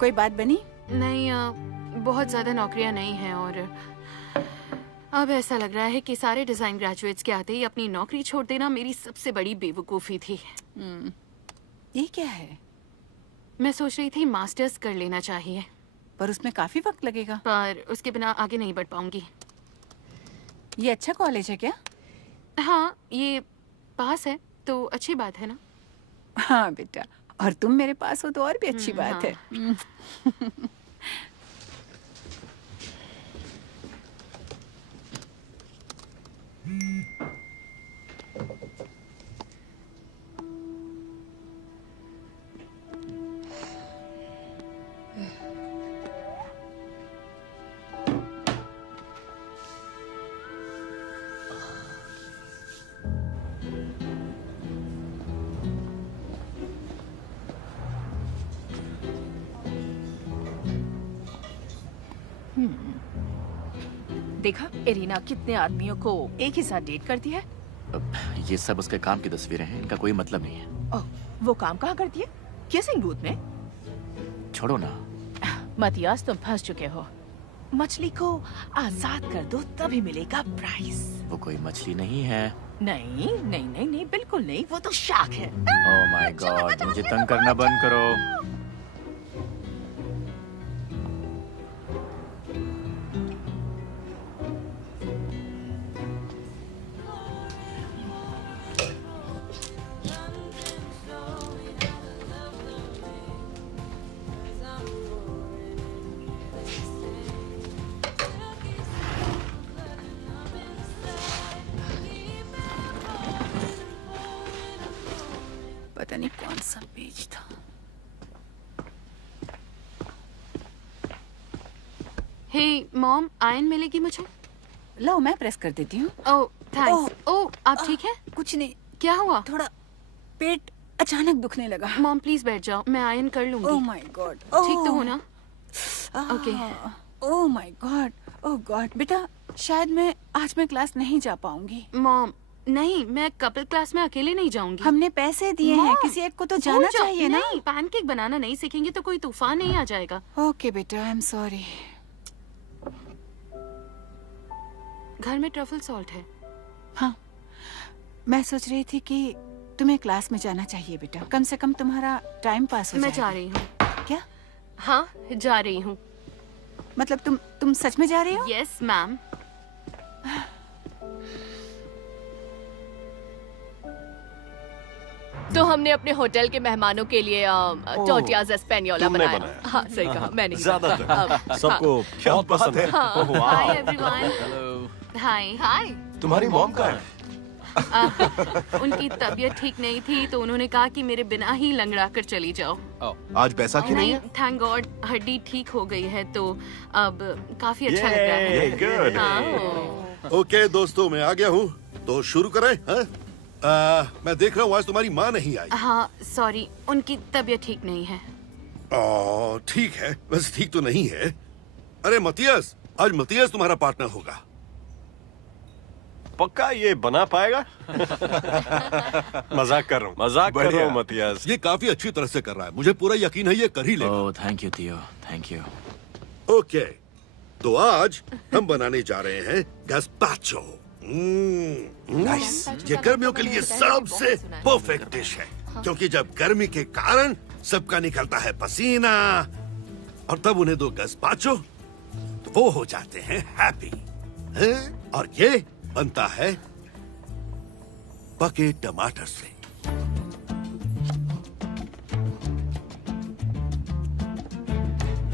कोई बात बनी? नहीं, बहुत ज्यादा नौकरियां नहीं हैं और अब ऐसा लग रहा है कि सारे डिजाइन ग्रेजुएट्स के आते ही अपनी नौकरी छोड़ देना मेरी सबसे बड़ी बेवकूफ़ी थी। ये क्या है? मैं सोच रही थी मास्टर्स कर लेना चाहिए। और उसमें काफी वक्त लगेगा। पर उसके बिना आगे नहीं बढ़ पाऊंगी। ये अच्छा कॉलेज है क्या? हाँ, ये पास है तो अच्छी बात है ना। हाँ बेटा, और तुम मेरे पास हो तो और भी अच्छी बात है। देखा एरिना कितने आदमियों को एक ही साथ डेट करती है। ये सब उसके काम की तस्वीरें हैं, इनका कोई मतलब नहीं है। ओह, वो काम कहाँ करती है? किसिंग बूथ में? छोड़ो ना। मतियास, तुम फंस चुके हो। मछली को आजाद कर दो तभी मिलेगा प्राइस। वो कोई मछली नहीं है। नहीं नहीं नहीं नहीं, बिल्कुल नहीं, वो तो शार्क है। ओह माय गॉड, मुझे तंग करना बंद करो। पता नहीं कौन सा पेज था। हे मॉम, आयन मिलेगी मुझे? लो मैं प्रेस कर देती हूँ। ओह थैंक्स। ओह आप ठीक है? कुछ नहीं। क्या हुआ? थोड़ा पेट अचानक दुखने लगा। मॉम प्लीज बैठ जाओ, मैं आयन कर लूंगी। Oh my God. ठीक तो हो ना? Okay. Oh my God, oh God. बेटा शायद मैं आज मैं क्लास नहीं जा पाऊंगी। मॉम नहीं, मैं कपल क्लास में अकेले नहीं जाऊंगी। हमने पैसे दिए हैं, किसी एक को तो जाना चाहिए ना। नहीं, पैनकेक बनाना नहीं सीखेंगे तो कोई तूफान नहीं आ जाएगा। ओके बेटा, आई एम सॉरी। घर में ट्रफल सॉल्ट है। हाँ, मैं सोच रही थी कि तुम्हें क्लास में जाना चाहिए बेटा, कम से कम तुम्हारा टाइम पास हो मैं जाएगा। जा रही हूँ। क्या? हाँ जा रही हूँ। मतलब तुम सच में जा रही हो? Yes ma'am. तो हमने अपने होटल के मेहमानों के लिए टोटियाज एस्पेनियोला तुमने बनाया। हाँ सही कहा, मैंने ज्यादातर सबको बहुत पसंद है। Hi everyone. Hi hi. तुम्हारी मॉम कहाँ है? उनकी तबीयत ठीक नहीं थी तो उन्होंने कहा कि मेरे बिना ही लंगड़ा कर चली जाओ। आज बैसाखी नहीं है? थैंक गॉड हड्डी ठीक हो गई है तो अब काफी अच्छा लग रहा है। गुड। हाँ। ओके दोस्तों, मैं आ गया हूँ, तो शुरू करें। हाँ? मैं देख रहा हूँ आज तुम्हारी माँ नहीं आई। हाँ सॉरी, उनकी तबीयत ठीक नहीं है। ठीक है, वैसे ठीक तो नहीं है। अरे मतियास, आज मतियास तुम्हारा पार्टनर होगा। पक्का ये बना पाएगा? मजाक कर रहा हूँ, मजाक कर रहा हूँ मतियास। ये काफी अच्छी तरह से कर रहा है, मुझे पूरा यकीन है ये कर ही लेगा। ओह थैंक यू थियो, थैंक यू। ओके, तो आज हम बनाने जा रहे हैं गस्पाचो। नाइस। ये गर्मियों के लिए सबसे परफेक्ट डिश है, क्योंकि जब गर्मी के कारण सबका निकलता है पसीना और तब उन्हें दो गस्पाचो तो वो हो जाते हैं हैप्पी। और ये बनता है पके टमाटर से।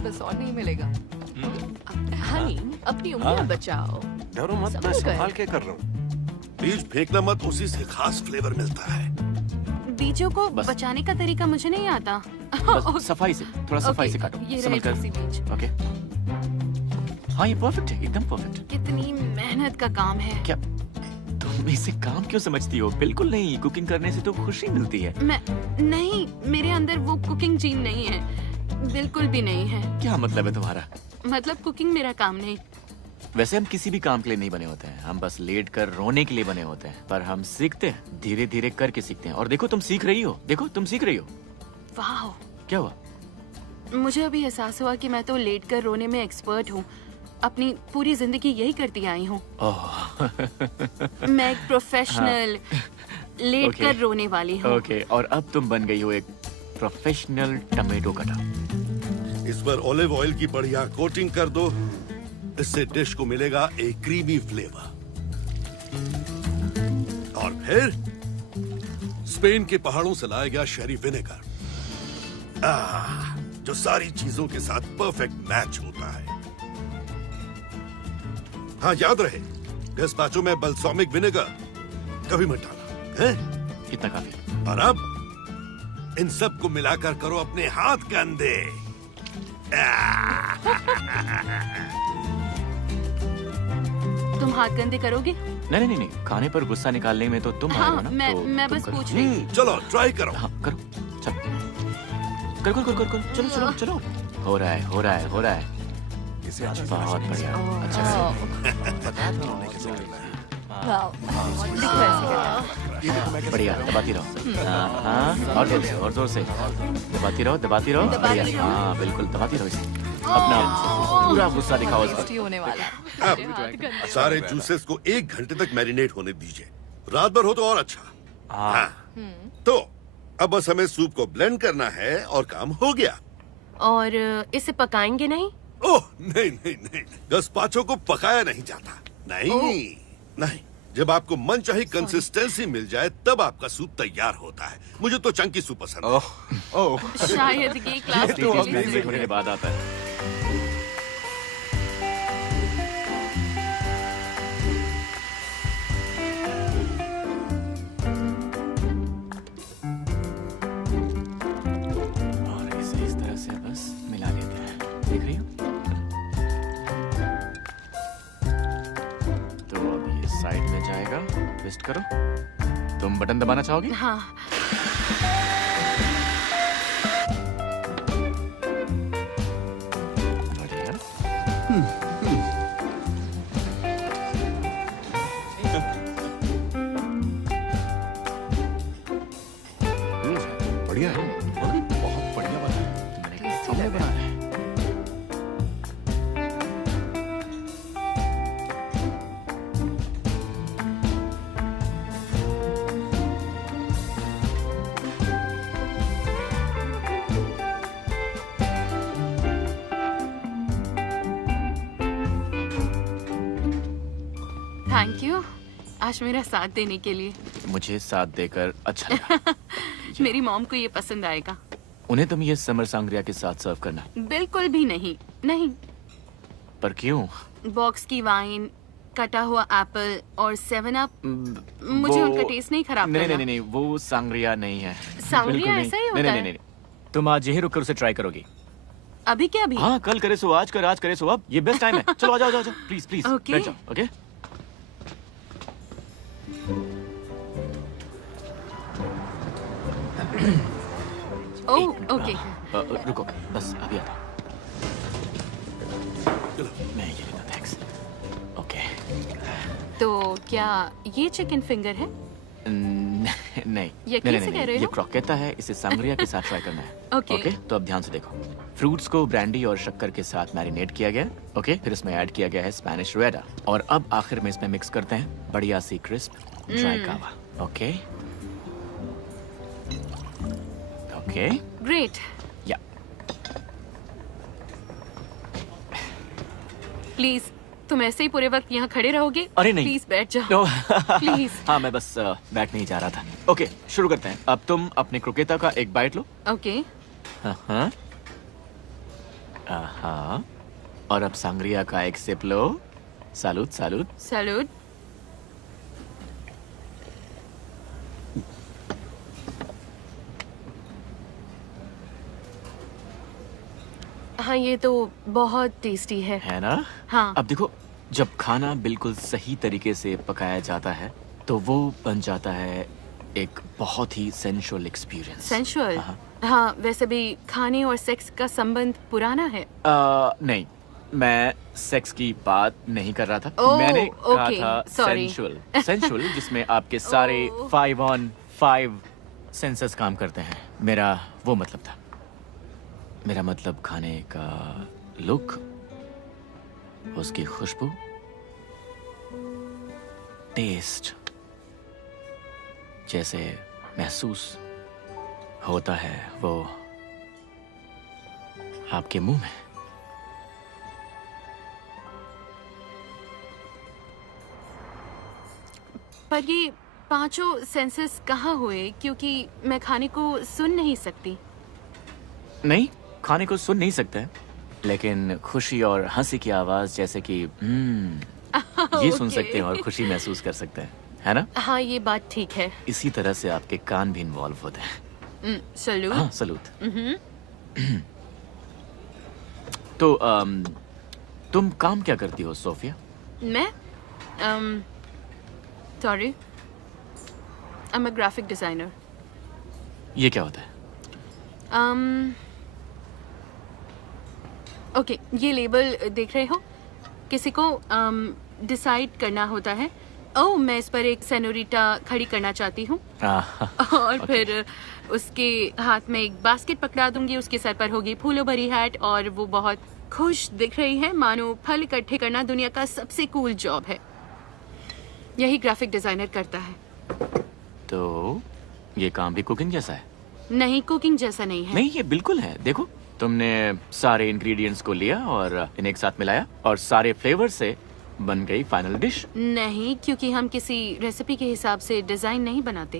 बस और नहीं मिलेगा। हनी अपनी उंगलियां बचाओ। डरो मत, मैं संभाल के कर रहा हूँ। बीज फेंकना मत, उसी से खास फ्लेवर मिलता है। बीजों को बचाने का तरीका मुझे नहीं आता। बस सफाई से, थोड़ा सफाई से काटो। ये संभल कर। रहे बीज। ओके। हाँ ये परफेक्ट है, एकदम परफेक्ट। कितनी मेहनत का काम है। क्या तुम इसे काम क्यों समझती हो? बिल्कुल नहीं, कुकिंग करने से तो खुशी मिलती है। मैं नहीं, मेरे अंदर वो कुकिंग जीन नहीं है, बिल्कुल भी नहीं है। क्या मतलब है तुम्हारा? मतलब कुकिंग मेरा काम नहीं। वैसे हम किसी भी काम के लिए नहीं बने होते हैं, हम बस लेट कर रोने के लिए बने होते हैं। पर हम सीखते हैं, धीरे धीरे करके सीखते हैं। और देखो तुम सीख रही हो, देखो तुम सीख रही हो। वाह, क्या हुआ? मुझे अभी एहसास हुआ कि मैं तो लेट कर रोने में एक्सपर्ट हूँ। अपनी पूरी जिंदगी यही करती आई हूँ। मैं एक प्रोफेशनल लेट कर रोने वाली हूँ। ओके, और अब तुम बन गई हो एक प्रोफेशनल टमेटो कटर। इस पर ऑलिव ऑयल की बढ़िया कोटिंग कर दो। इससे डिश को मिलेगा एक क्रीमी फ्लेवर। और फिर स्पेन के पहाड़ों से लाया गया शेरी विनेगर, जो सारी चीजों के साथ परफेक्ट मैच होता है। हाँ, याद रहे, गस्पाचो में बल्सामिक विनेगर कभी मत डालना, है? इतना काफी। और अब इन सब को मिलाकर करो अपने हाथ गंदे। तुम हाथ गंदे करोगे? नहीं नहीं नहीं, खाने पर गुस्सा निकालने में तो तुम आए हो ना। मैं तो बस तुम पूछ रही थी। चलो ट्राई करो। हाँ करो, चलो करो करो करो, चलो चलो चलो। हो रहा है हो रहा है हो रहा है। बहुत बढ़िया, बढ़िया। दबाती रहो। हाँ, और जोर से दबाती रहो, दबाती रहो। बढ़िया, हाँ बिल्कुल, दबाती रहो इसे। अपना पूरा गुस्सा दिखाओ इस पर। होने वाला है। अब सारे जूसेस को 1 घंटे तक मैरिनेट होने दीजिए। रात भर हो तो और अच्छा। हाँ। तो अब बस हमें सूप को ब्लेंड करना है और काम हो गया। और इसे पकाएंगे नहीं? ओह नहीं नहीं नहीं, गस्पाचो को पकाया नहीं जाता। नहीं नहीं, जब आपको मन चाही कंसिस्टेंसी मिल जाए तब आपका सूप तैयार होता है। मुझे तो चंकी सूप पसंद है। शायद ये क्लास होने के बाद आता है। और इसे इस तरह से बस मिला लेते हैं। देख रही हो? तो अब ये साइड में जाएगा। ट्विस्ट करो। तुम बटन दबाना चाहोगी? हाँ। बढ़िया। बढ़िया है। बहुत बढ़िया बना है। मैंने सबने बनाया है। थैंक यू आज मेरा साथ देने के लिए। मुझे साथ देकर अच्छा लगा। मेरी मॉम को ये पसंद आएगा। उन्हें तुम ये समर सांग्रिया के साथ सर्व करना। बिल्कुल भी नहीं। नहीं। पर क्यों? बॉक्स की वाइन, कटा हुआ एप्पल और 7 अप, मुझे उनका टेस्ट नहीं खराब नहीं करना। नहीं नहीं, वो सांग्रिया नहीं है। सांग्रिया बिल्कुल नहीं। ऐसा ही होता नहीं, है? नहीं, नहीं। तुम आज यही रुककर उसे ट्राई करोगी? अभी क्या अभी? हाँ, कल करे सो आज, कर आज करे सो अब। ये बेस्ट टाइम है। चलो आ जाओ, जाओ प्लीज प्लीज। Okay. बैठ जाओ। ओके। Oh okay. रुको, बस अभी आता हूँ। मैं ये लेता, थैंक्स। ओके। तो क्या ये चिकन फिंगर है? नहीं यकीन से कह रहे ये हो? क्रॉकेटा है। इसे सांग्रिया के साथ ट्राई करना है। Okay. ओके, तो अब ध्यान से देखो। फ्रूट्स को ब्रांडी और शक्कर के साथ मैरिनेट किया गया। ओके, फिर इसमें ऐड किया गया है स्पेनिश रुएडा और अब आखिर में इसमें मिक्स करते हैं बढ़िया सी क्रिस्प ड्राई कावा। Okay okay, great. या प्लीज तुम ऐसे ही पूरे वक्त यहाँ खड़े रहोगे? अरे नहीं। प्लीज बैठ जाओ। प्लीज। हाँ, मैं बस बैठने ही जा रहा था। ओके, शुरू करते हैं। अब तुम अपने क्रोकेटा का एक बाइट लो। ओके। हाँ हाँ, और अब सांग्रिया का एक सिप लो। सालूद सालूद। सैल्यूट। हाँ ये तो बहुत टेस्टी है ना? हाँ। अब देखो, जब खाना बिल्कुल सही तरीके से पकाया जाता है तो वो बन जाता है एक बहुत ही सेंशुअल एक्सपीरियंस। सेंशुअल? हाँ, वैसे भी खाने और सेक्स का संबंध पुराना है। नहीं, मैं सेक्स की बात नहीं कर रहा था। ओह, मैंने कहा ओके, था सॉरी। सेंशुअल जिसमें आपके सारे 5 on 5 सेंसर्स काम करते हैं। मेरा वो मतलब था। मेरा मतलब खाने का लुक, उसकी खुशबू, टेस्ट, जैसे महसूस होता है वो आपके मुंह में। पर ये पांचों सेंसेस कहाँ हुए, क्योंकि मैं खाने को सुन नहीं सकती। नहीं, खाने को सुन नहीं सकते, लेकिन खुशी और हंसी की आवाज जैसे कि ये सुन सकते हैं और खुशी महसूस कर सकते हैं, है ना? हाँ, ये बात ठीक है। इसी तरह से आपके कान भी इन्वॉल्व होते हैं। सलूट। हाँ, सलूट। तो तुम काम क्या करती हो सोफिया? मैं sorry, I am a graphic designer. ये क्या होता है? ओके, ये लेबल देख रहे हो? किसी को डिसाइड करना होता है, ओह मैं इस पर एक सेनोरिटा खड़ी करना चाहती हूँ, और फिर उसके हाथ में एक बास्केट पकड़ा दूंगी, उसके सर पर होगी फूलों भरी हैट, और वो बहुत खुश दिख रही है, मानो फल इकट्ठे करना दुनिया का सबसे कूल जॉब है। यही ग्राफिक डिजाइनर करता है। तो ये काम भी कुकिंग जैसा है? नहीं, कुकिंग जैसा नहीं है। नहीं, ये बिल्कुल है। देखो, तुमने सारे इंग्रेडिएंट्स को लिया और इन्हें एक साथ मिलाया और सारे फ्लेवर से बन गई फाइनल डिश। नहीं, क्योंकि हम किसी रेसिपी के हिसाब से डिजाइन नहीं बनाते।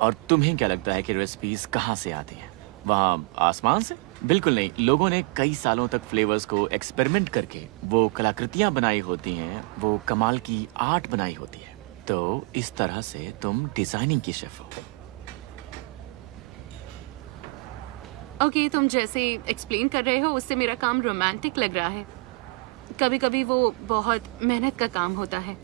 और तुम्हें क्या लगता है कि रेसिपीज कहाँ से आती हैं? वहाँ आसमान से? बिल्कुल नहीं। लोगों ने कई सालों तक फ्लेवर्स को एक्सपेरिमेंट करके वो कलाकृतियाँ बनाई होती हैं, वो कमाल की आर्ट बनाई होती है। तो इस तरह से तुम डिजाइनिंग की शेफ हो। ओके, तुम जैसे एक्सप्लेन कर रहे हो उससे मेरा काम रोमांटिक लग रहा है। कभी कभी वो बहुत मेहनत का काम होता है।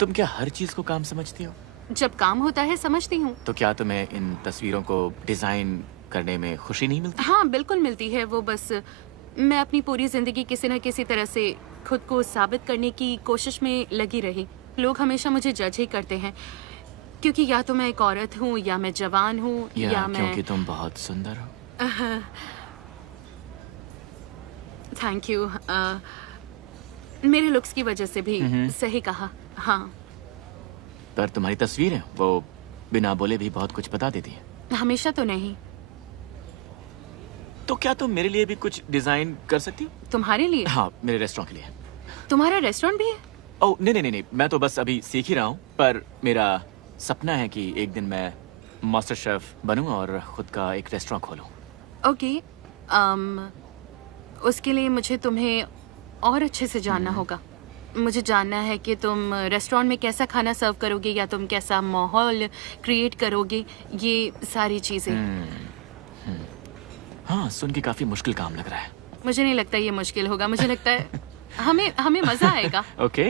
तुम क्या हर चीज को काम समझती हो? जब काम होता है समझती हूँ। तो क्या तुम्हें इन तस्वीरों को डिजाइन करने में खुशी नहीं मिलती? हाँ, बिल्कुल मिलती है। वो बस मैं अपनी पूरी जिंदगी किसी न किसी तरह से खुद को साबित करने की कोशिश में लगी रही। लोग हमेशा मुझे जज ही करते हैं, क्योंकि या तो मैं एक औरत हूँ, या मैं जवान हूँ, या मैं क्योंकि तुम बहुत सुंदर हो। Thank you. मेरे लुक्स की वजह से भी। सही कहा। हाँ, पर तुम्हारी तस्वीरें वो बिना बोले भी बहुत कुछ बता देती हैं। हमेशा तो नहीं। तो क्या तुम मेरे लिए भी कुछ डिजाइन कर सकती हो? तुम्हारे लिए? हाँ, मेरे रेस्टोरेंट के लिए। तुम्हारा रेस्टोरेंट भी है? ओह नहीं, मैं तो बस अभी सीख ही रहा हूँ, पर मेरा सपना है कि एक दिन मैं मास्टर शेफ बनूं और खुद का एक रेस्टोरेंट खोलूं। ओके, उसके लिए मुझे तुम्हें और अच्छे से जानना होगा। मुझे जानना है कि तुम रेस्टोरेंट में कैसा खाना सर्व करोगे, या तुम कैसा माहौल क्रिएट करोगे, ये सारी चीजें। हाँ, सुन के काफी मुश्किल काम लग रहा है। मुझे नहीं लगता ये मुश्किल होगा। मुझे लगता है हमें मजा आएगा। ओके।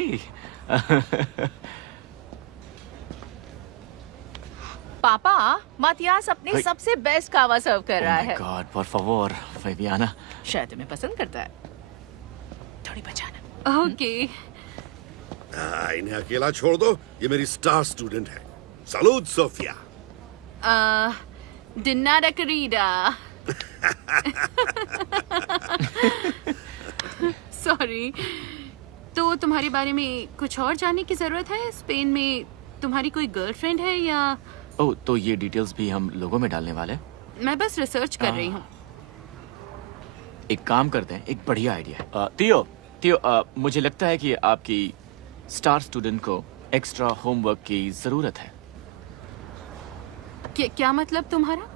पापा, मातियास अपने सबसे बेस्ट कावा सर्व कर रहा है। God, por favor, Fabiana। शायद तुम्हें पसंद करता है। थोड़ी बचाना। ओके। इन्हें अकेला छोड़ दो, ये मेरी स्टार स्टूडेंट है। सलूट सोफिया। डिनर करीडा। सॉरी। तो तुम्हारे बारे में कुछ और जानने की जरूरत है? स्पेन में तुम्हारी कोई गर्लफ्रेंड है या? ओह, तो ये डिटेल्स भी हम लोगों में डालने वाले हैं? मैं बस रिसर्च कर रही हूँ। एक काम करते हैं, एक बढ़िया आइडिया है। तियो, मुझे लगता है कि आपकी स्टार स्टूडेंट को एक्स्ट्रा होमवर्क की जरूरत है। क्या मतलब तुम्हारा?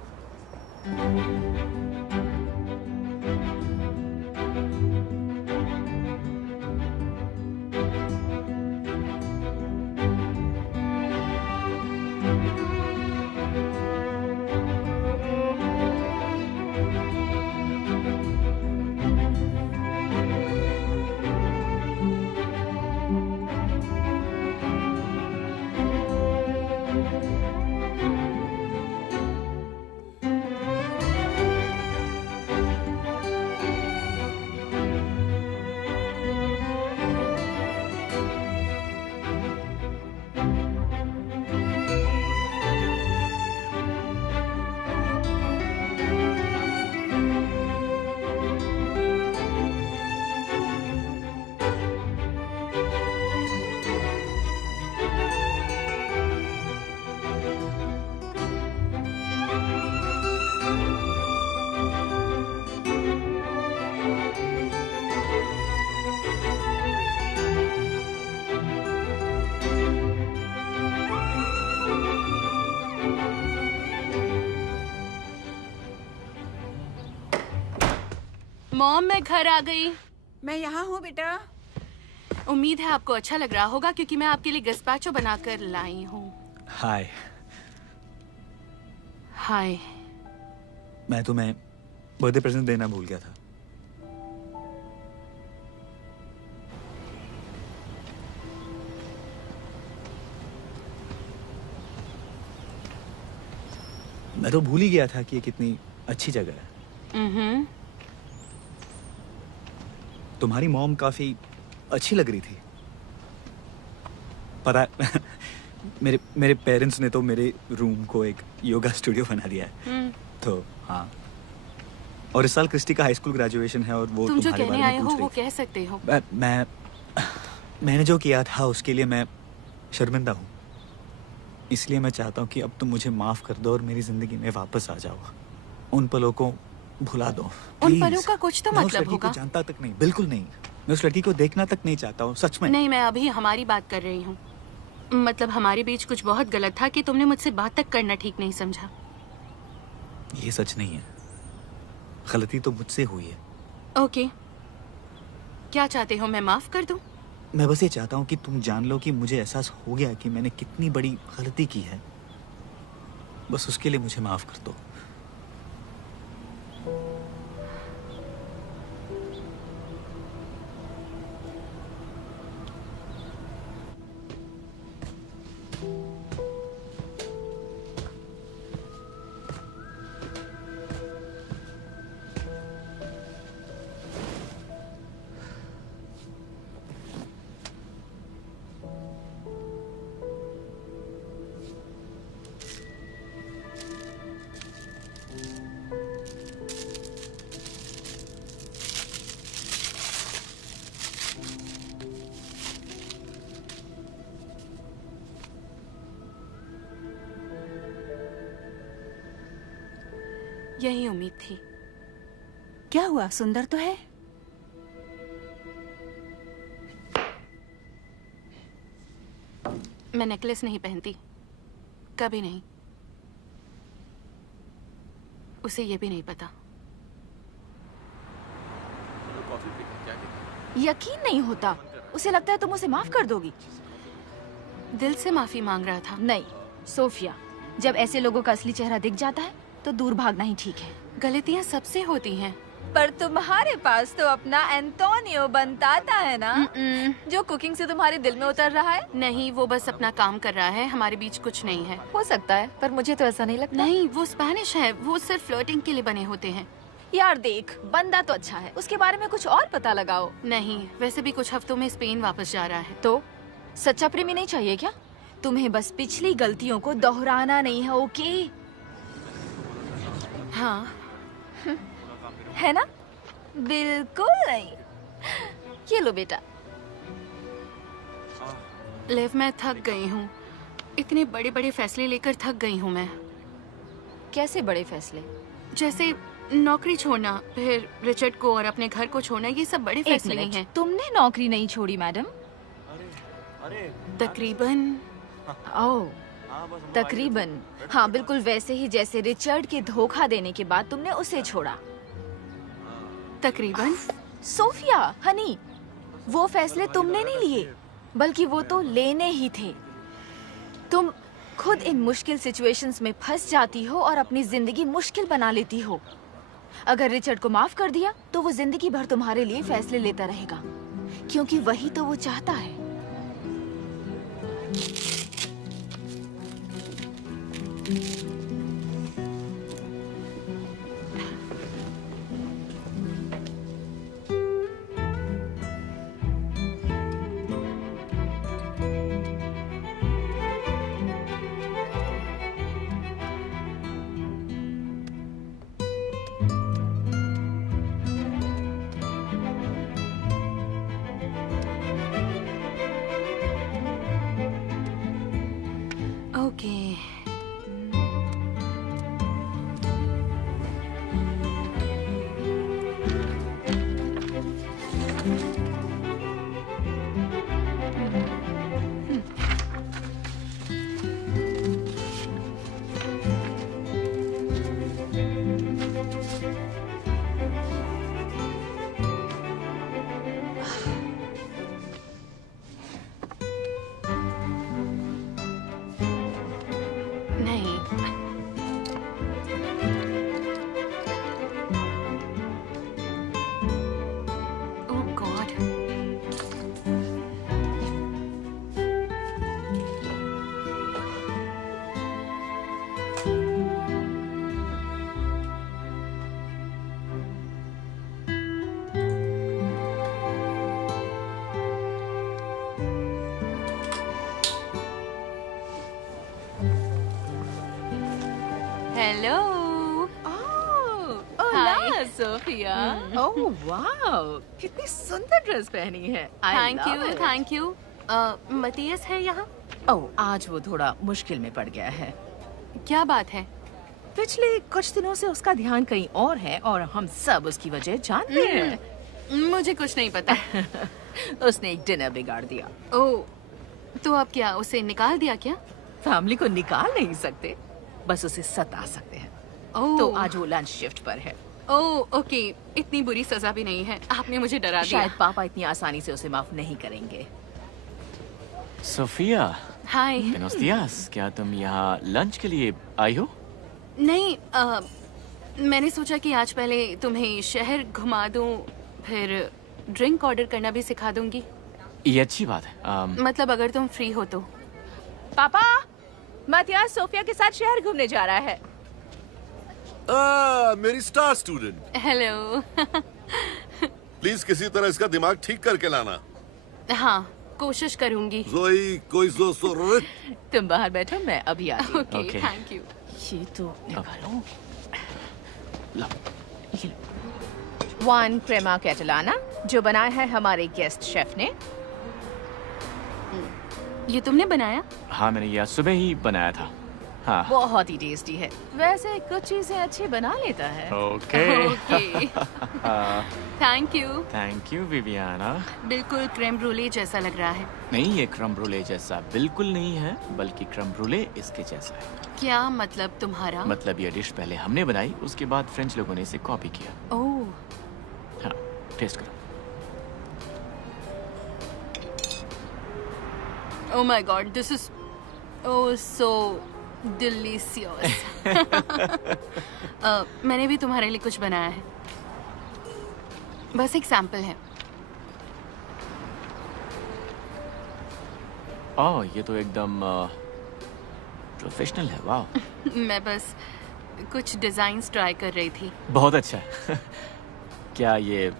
मॉम मैं घर आ गई। मैं यहाँ हूँ बेटा। उम्मीद है आपको अच्छा लग रहा होगा क्योंकि मैं आपके लिए गस्पाचो बनाकर लाई हूँ। हाय। हाय। मैं तुम्हें बर्थडे प्रेजेंट देना भूल गया था। मैं तो भूल ही गया था कि ये कितनी अच्छी जगह है। तुम्हारी मॉम काफी अच्छी लग रही थी। पता है मेरे पेरेंट्स ने तो मेरे रूम को एक योगा स्टूडियो बना दिया है। तो हाँ, और इस साल क्रिस्टी का हाई स्कूल ग्रेजुएशन है और वो तुम जो तुम्हारे कहने बारे आए में हो पूछ वो रही थी। कह सकते हो। मैंने जो किया था उसके लिए मैं शर्मिंदा हूँ। इसलिए मैं चाहता हूँ कि अब तुम मुझे माफ कर दो और मेरी जिंदगी में वापस आ जाओ। उन पलों को भुला दो। उन पलों का कुछ तो मैं उस मतलब लड़की होगा। को जानता तक नहीं, बिल्कुल नहीं। मैं उस लड़की को देखना तक नहीं चाहता हूँ, सच में। नहीं, मैं अभी हमारी बात कर रही हूँ। मतलब हमारे बीच कुछ बहुत गलत था कि तुमने मुझसे बात तक करना ठीक नहीं समझा। ये सच नहीं है। गलती तो मुझसे हुई है। ओके, क्या चाहते हो मैं माफ कर दूं? मैं बस ये चाहता हूँ कि तुम जान लो कि मुझे एहसास हो गया कि मैंने कितनी बड़ी गलती की है। बस उसके लिए मुझे माफ कर दो। यही उम्मीद थी। क्या हुआ, सुंदर तो है? मैं नेकलेस नहीं पहनती, कभी नहीं। उसे ये भी नहीं पता। यकीन नहीं होता। उसे लगता है तुम उसे माफ कर दोगी। दिल से माफी मांग रहा था। नहीं सोफिया, जब ऐसे लोगों का असली चेहरा दिख जाता है तो दूर भागना ही ठीक है। गलतियाँ सबसे होती हैं। पर तुम्हारे पास तो अपना एंटोनियो बनताता है ना, जो कुकिंग से तुम्हारे दिल में उतर रहा है। नहीं, वो बस अपना काम कर रहा है। हमारे बीच कुछ नहीं है। हो सकता है, पर मुझे तो ऐसा नहीं लगता। नहीं, वो स्पेनिश है। वो सिर्फ फ्लर्टिंग के लिए बने होते हैं। यार देख, बंदा तो अच्छा है, उसके बारे में कुछ और पता लगाओ। नहीं, वैसे भी कुछ हफ्तों में स्पेन वापस जा रहा है। तो सच्चा प्रेमी नहीं चाहिए क्या? तुम्हें बस पिछली गलतियों को दोहराना नहीं है, ओके? हाँ। है ना? बिल्कुल नहीं। ये लो बेटा। लेव, मैं थक गई हूँ। इतने बड़े बड़े फैसले लेकर थक गई हूँ मैं। कैसे बड़े फैसले? जैसे नौकरी छोड़ना, फिर रिचर्ड को और अपने घर को छोड़ना, ये सब बड़े फैसले नहीं हैं। तुमने नौकरी नहीं छोड़ी मैडम? तकरीबन। ओह, तकरीबन। हाँ, बिल्कुल वैसे ही जैसे रिचर्ड के धोखा देने के बाद तुमने उसे छोड़ा। तकरीबन। सोफिया हनी, वो फैसले तुमने नहीं लिए, बल्कि वो तो लेने ही थे। तुम खुद इन मुश्किल सिचुएशंस में फंस जाती हो और अपनी जिंदगी मुश्किल बना लेती हो। अगर रिचर्ड को माफ कर दिया तो वो जिंदगी भर तुम्हारे लिए फैसले लेता रहेगा, क्योंकि वही तो वो चाहता है। ओके। हेलो। ओह सोफिया। ओह वाओ, कितनी सुंदर ड्रेस पहनी है। Thank you. मतीयस है यहाँ? ओह, आज वो थोड़ा मुश्किल में पड़ गया है। क्या बात है? पिछले कुछ दिनों से उसका ध्यान कहीं और है और हम सब उसकी वजह जानते हैं। मुझे कुछ नहीं पता। उसने एक डिनर बिगाड़ दिया। ओह, तो अब क्या उसे निकाल दिया क्या? फैमिली को निकाल नहीं सकते, बस उसे सता सकते हैं। तो आज वो लंच शिफ्ट पर है। ओह ओके, इतनी बुरी सजा भी नहीं है। आपने मुझे डरा दिया। शायद पापा इतनी आसानी से उसे माफ नहीं करेंगे। सोफिया। हाय। बुenos días, क्या तुम यहाँ लंच के लिए आई हो? नहीं, मैंने सोचा कि आज पहले तुम्हें शहर घुमा दूं, फिर ड्रिंक ऑर्डर करना भी सिखा दूंगी। ये अच्छी बात है। मतलब अगर तुम फ्री हो तो। पापा, मतियास सोफिया के साथ शहर घूमने जा रहा है। मेरी स्टार स्टूडेंट। हेलो। प्लीज किसी तरह इसका दिमाग ठीक करके लाना। हाँ, कोशिश करूंगी। जोई, कोई तुम बाहर बैठो, मैं अभी आती हूँ। Okay, thank you. ये तो निकालो। लो। 1 क्रेमा कैटलाना, जो बनाया है हमारे गेस्ट शेफ ने। ये तुमने बनाया? हाँ, मैंने ये आज सुबह ही बनाया था। हाँ। बहुत ही टेस्टी है। वैसे कुछ चीजें अच्छी बना लेता है। ओके। Thank you Viviana. बिल्कुल क्रेम ब्रूले जैसा लग रहा है। नहीं, ये क्रम ब्रूले जैसा बिल्कुल नहीं है, बल्कि क्रम ब्रूले इसके जैसा है। क्या मतलब तुम्हारा? मतलब ये डिश पहले हमने बनाई, उसके बाद फ्रेंच लोगों ने इसे कॉपी किया। ओह। हाँ, टेस्ट करो। Oh my God, this is so delicious. मैंने भी तुम्हारे लिए कुछ बनाया है। बस एक सैंपल है। ओह, ये तो एकदम प्रोफेशनल है। वाह। मैं बस कुछ डिजाइन्स ट्राई कर रही थी। बहुत अच्छा। क्या ये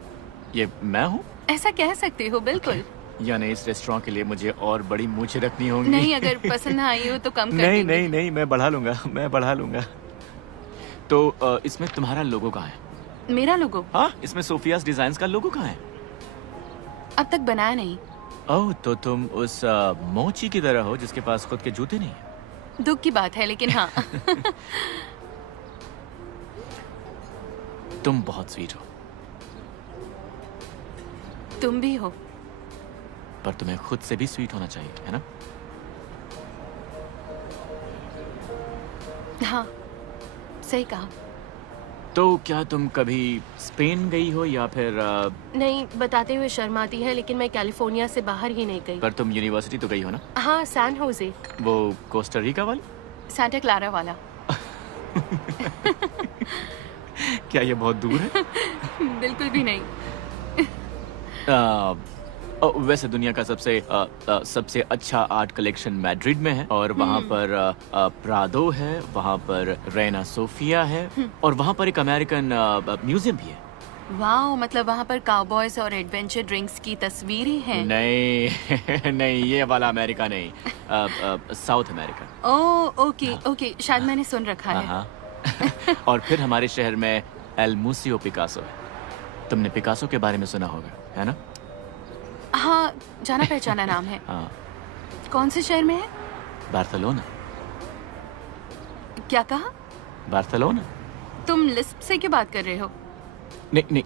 मैं हूँ? ऐसा कह सकते हो, बिल्कुल। यानी इस रेस्टोरेंट के लिए मुझे और बड़ी मूछें रखनी होंगी। नहीं, अगर पसंद आई हो तो कम कर नहीं देंगे। नहीं, मैं बढ़ा लूंगा। तो इसमें तुम्हारा लोगो कहाँ है? मेरा लोगो? हाँ, इसमें सोफियास डिजाइन्स का लोगो कहाँ है? अब तक बनाया नहीं। ओह, तो तुम उस मोची की तरह हो जिसके पास खुद के जूते नहीं है। दुख की बात है, लेकिन हाँ। तुम बहुत स्वीट हो। तुम भी हो। पर तुम्हें खुद से भी स्वीट होना चाहिए, है ना? हाँ, सही कहा। तो क्या तुम कभी स्पेन गई हो या फिर नहीं, बताते हुए शर्म आती है, लेकिन मैं कैलिफोर्निया से बाहर ही नहीं गई। पर तुम यूनिवर्सिटी तो गई हो ना? हाँ, सैन होजे। वो कोस्टा रिका वाली? सांता क्लारा वाला। क्या ये बहुत दूर है? बिल्कुल भी नहीं। वैसे दुनिया का सबसे अच्छा आर्ट कलेक्शन मैड्रिड में है, और वहाँ पर प्रादो है, वहाँ पर रेना सोफिया है, और वहाँ पर एक अमेरिकन म्यूजियम भी है। वाह, मतलब वहाँ पर काउबॉयज और एडवेंचर ड्रिंक्स की तस्वीरें हैं। नहीं नहीं, ये वाला अमेरिका नहीं, साउथ अमेरिका। ओह ओके, शायद मैंने सुन रखा है। हाँ। और फिर हमारे शहर में एल मूसियो पिकासो है। तुमने पिकासो के बारे में सुना होगा, है ना? हाँ, जाना पहचाना नाम है। हाँ। कौन से शहर में है? बार्सिलोना। क्या कहा? बार्सिलोना। तुम लिस्प से क्यों बात कर रहे हो? नहीं,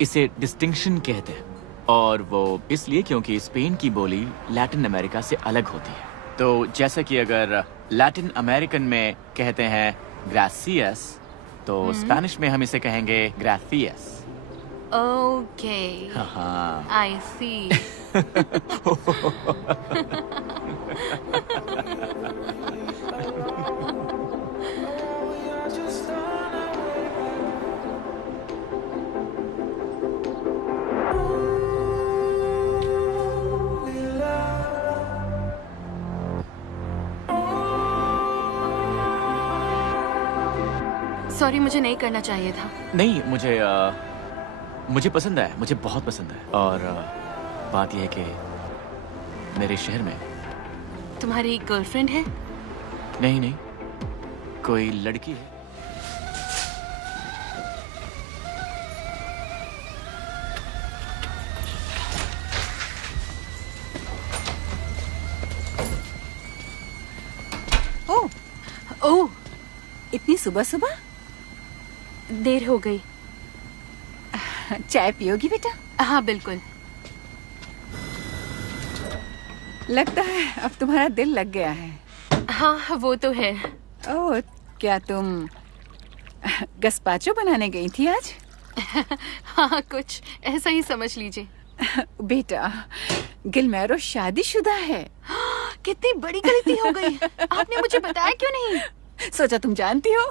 इसे डिस्टिंक्शन कहते हैं, और वो इसलिए क्योंकि स्पेन की बोली लैटिन अमेरिका से अलग होती है। तो जैसा कि अगर लैटिन अमेरिकन में कहते हैं ग्रासियस, तो स्पेनिश में हम इसे कहेंगे ग्रासियस। ओके, हाँ। आई सी। सॉरी, मुझे नहीं करना चाहिए था। नहीं, मुझे पसंद है, मुझे बहुत पसंद है। और बात यह है कि मेरे शहर में तुम्हारी गर्लफ्रेंड है? नहीं, कोई लड़की है? ओह, इतनी सुबह सुबह? देर हो गई। चाय पियोगी बेटा? हाँ बिल्कुल। लगता है अब तुम्हारा दिल लग गया है। हाँ वो तो है। ओह, क्या तुम गस्पाचो बनाने गई थी आज? हाँ कुछ ऐसा ही समझ लीजिए। बेटा, गिलमेरो शादीशुदा है। कितनी बड़ी गलती हो गई। आपने मुझे बताया क्यों नहीं? सोचा तुम जानती हो।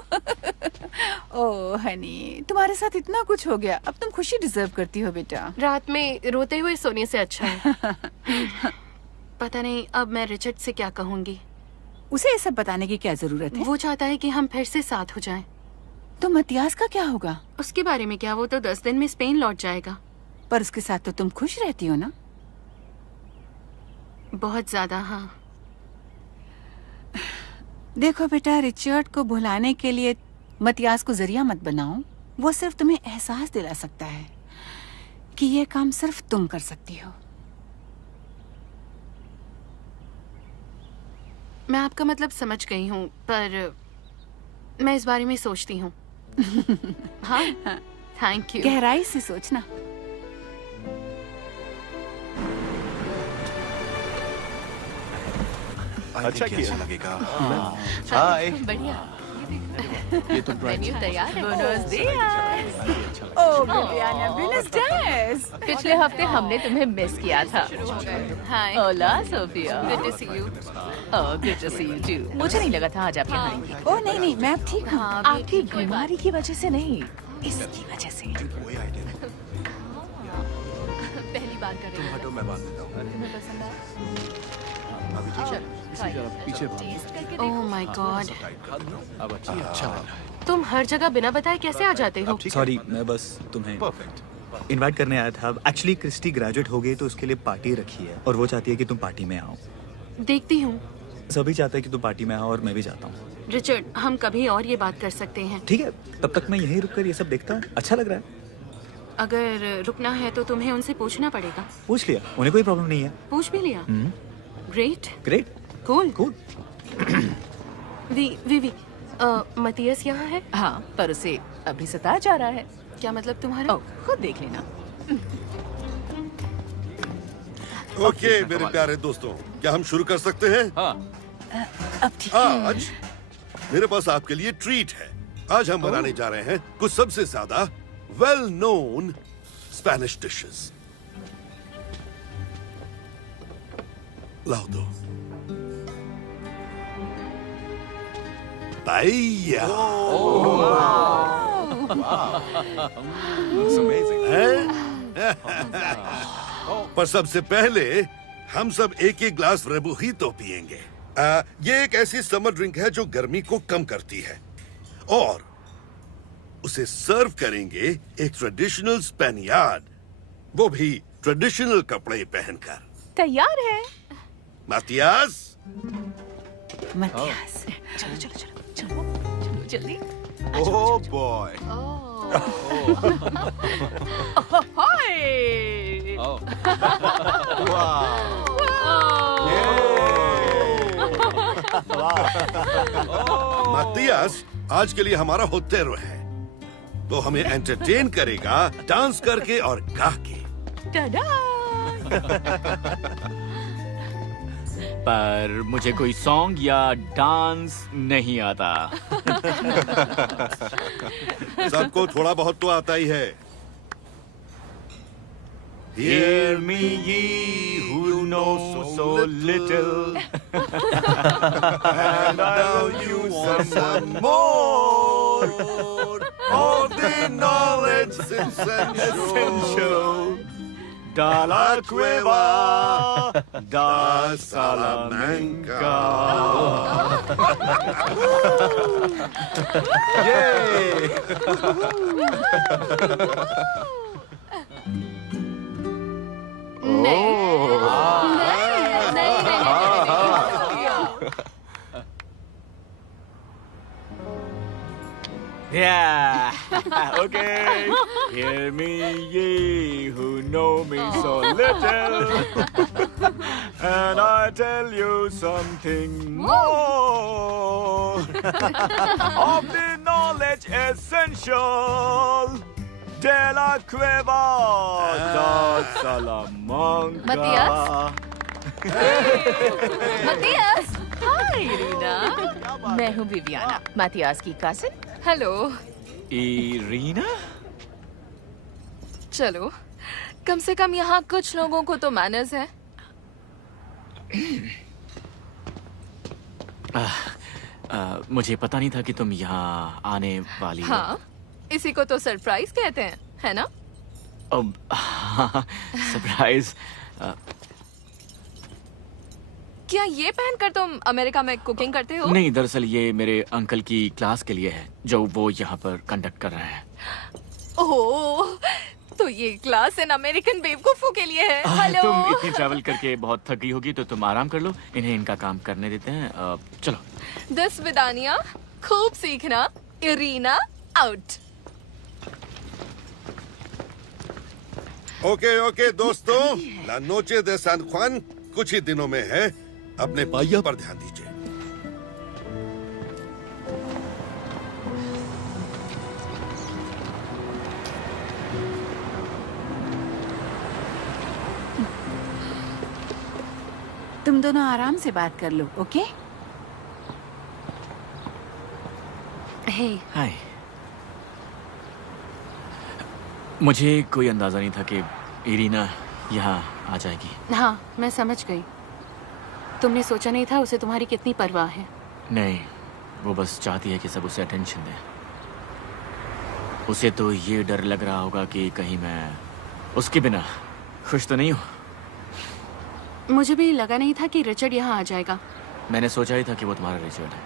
ओह हनी, तुम्हारे साथ इतना कुछ हो गया, अब तुम खुशी डिजर्व करती हो बेटा। रात में रोते हुए सोने से अच्छा है। पता नहीं अब मैं रिचर्ड से क्या कहूंगी। उसे ये सब बताने की क्या जरूरत है? वो चाहता है कि हम फिर से साथ हो जाएं। तो मतियास का क्या होगा? उसके बारे में क्या, वो तो 10 दिन में स्पेन लौट जाएगा। पर उसके साथ तो तुम खुश रहती हो ना? बहुत ज्यादा। हाँ देखो बेटा, रिचर्ड को भुलाने के लिए मतियास को जरिया मत बनाओ। वो सिर्फ तुम्हें एहसास दिला सकता है कि ये काम सिर्फ तुम कर सकती हो। मैं आपका मतलब समझ गई हूँ, पर मैं इस बारे में सोचती हूँ। हाँ थैंक यू। गहराई से सोचना। अच्छा किया लगेगा। हाय। बढ़िया। ये तो मेन्यू तैयार है। Buenos dias। ओह बिलियाना, buenos dias। पिछले हफ्ते हमने तुम्हें मिस किया था। हाय। Hola, Sophia. Good to see you. Oh, good to see you too. मुझे नहीं लगा था आज आप यहाँ आएंगी। ओह नहीं नहीं, मैं अब ठीक हूँ। आपकी बीमारी की वजह से नहीं, इसकी वजह से। पहली बार कर रही हूँ। हटो, मैं बात करता हूँ। तुम्हें पसंद आया? पीछे ओह माय गॉड, अब अच्छा लग रहा है। तुम हर जगह बिना बताए कैसे आ जाते हो? सॉरी, मैं बस तुम्हें इनवाइट करने आया था। एक्चुअली क्रिस्टी ग्रेजुएट हो गई तो उसके लिए पार्टी रखी है और वो चाहती है कि तुम पार्टी में आओ। देखती हूँ। सभी चाहते हैं कि तुम पार्टी में आओ और मैं भी चाहता हूँ। रिचर्ड, हम कभी और ये बात कर सकते हैं। ठीक है, तब तक मैं यहीं रुककर ये सब देखता हूँ। अच्छा लग रहा है। अगर रुकना है तो तुम्हें उनसे पूछना पड़ेगा। पूछ लिया, उन्हें कोई प्रॉब्लम नहीं है। पूछ भी लिया। Great great, cool cool. वी मतियस यहाँ है? हाँ, पर उसे अभी सताया जा रहा है। क्या मतलब तुम्हारा? खुद देख लेना। ओके मेरे प्यारे दोस्तों, क्या हम शुरू कर सकते हैं? अब ठीक है। आज मेरे पास आपके लिए ट्रीट है। आज हम बनाने जा रहे हैं कुछ सबसे ज्यादा वेल नोन स्पेनिश डिशेस। लाओ दो। पाएया। पर सबसे पहले हम सब एक एक ग्लास रेबुहितो पिएंगे। ये एक ऐसी समर ड्रिंक है जो गर्मी को कम करती है और उसे सर्व करेंगे एक ट्रेडिशनल स्पेनियार्ड, वो भी ट्रेडिशनल कपड़े पहनकर। तैयार है। मातियास। मतियास। चलो चलो चलो चलो चलो जल्दी। Oh boy. हाय। मातियास आज के लिए हमारा होतेरो है। वो हमें एंटरटेन करेगा डांस करके और गा के। पर मुझे कोई सॉन्ग या डांस नहीं आता। सबको थोड़ा बहुत तो आता ही है। Hear me, ye who know so little, and now you want some more of the knowledge essential. Da la cueva da Salamanca. Yay! Yeah. Okay. Hear me, ye who know me so little, and I tell you something more of the knowledge essential. De la cueva da Salamanca. Matias. Hi Rina, मैं हूँ Viviana, Matias की cousin. Hello. Irina? चलो, कम से कम यहाँ कुछ लोगों को तो मैनर्स है। मुझे पता नहीं था कि तुम यहाँ आने वाली हो। हाँ, इसी को तो सरप्राइज कहते हैं, है ना? अब सरप्राइज। क्या ये पहनकर तुम अमेरिका में कुकिंग करते हो? नहीं, दरअसल ये मेरे अंकल की क्लास के लिए है जो वो यहाँ पर कंडक्ट कर रहे हैं। ओह, तो ये क्लास इन अमेरिकन बेवकूफों के लिए है। हेलो। तुम इतनी ट्रैवल करके बहुत थक गई होगी तो तुम आराम कर लो, इन्हें इनका काम करने देते हैं। चलो। 10 विदानिया, खूब सीखना। Irina out. ओके दोस्तों, ला नोचे दे सान ख्वान कुछ ही दिनों में है। अपने भाइयों पर ध्यान दीजिए। तुम दोनों आराम से बात कर लो, ओके? हे। हाय। मुझे कोई अंदाजा नहीं था कि इरीना यहाँ आ जाएगी। हाँ, मैं समझ गई। तुमने सोचा नहीं था उसे तुम्हारी कितनी परवाह है। नहीं, वो बस चाहती है कि सब उसे अटेंशन दें। उसे तो ये डर लग रहा होगा कि कहीं मैं उसके बिना खुश तो नहीं हूँ। मुझे भी लगा नहीं था कि रिचर्ड यहाँ आ जाएगा। मैंने सोचा ही था कि वो तुम्हारा रिचर्ड है।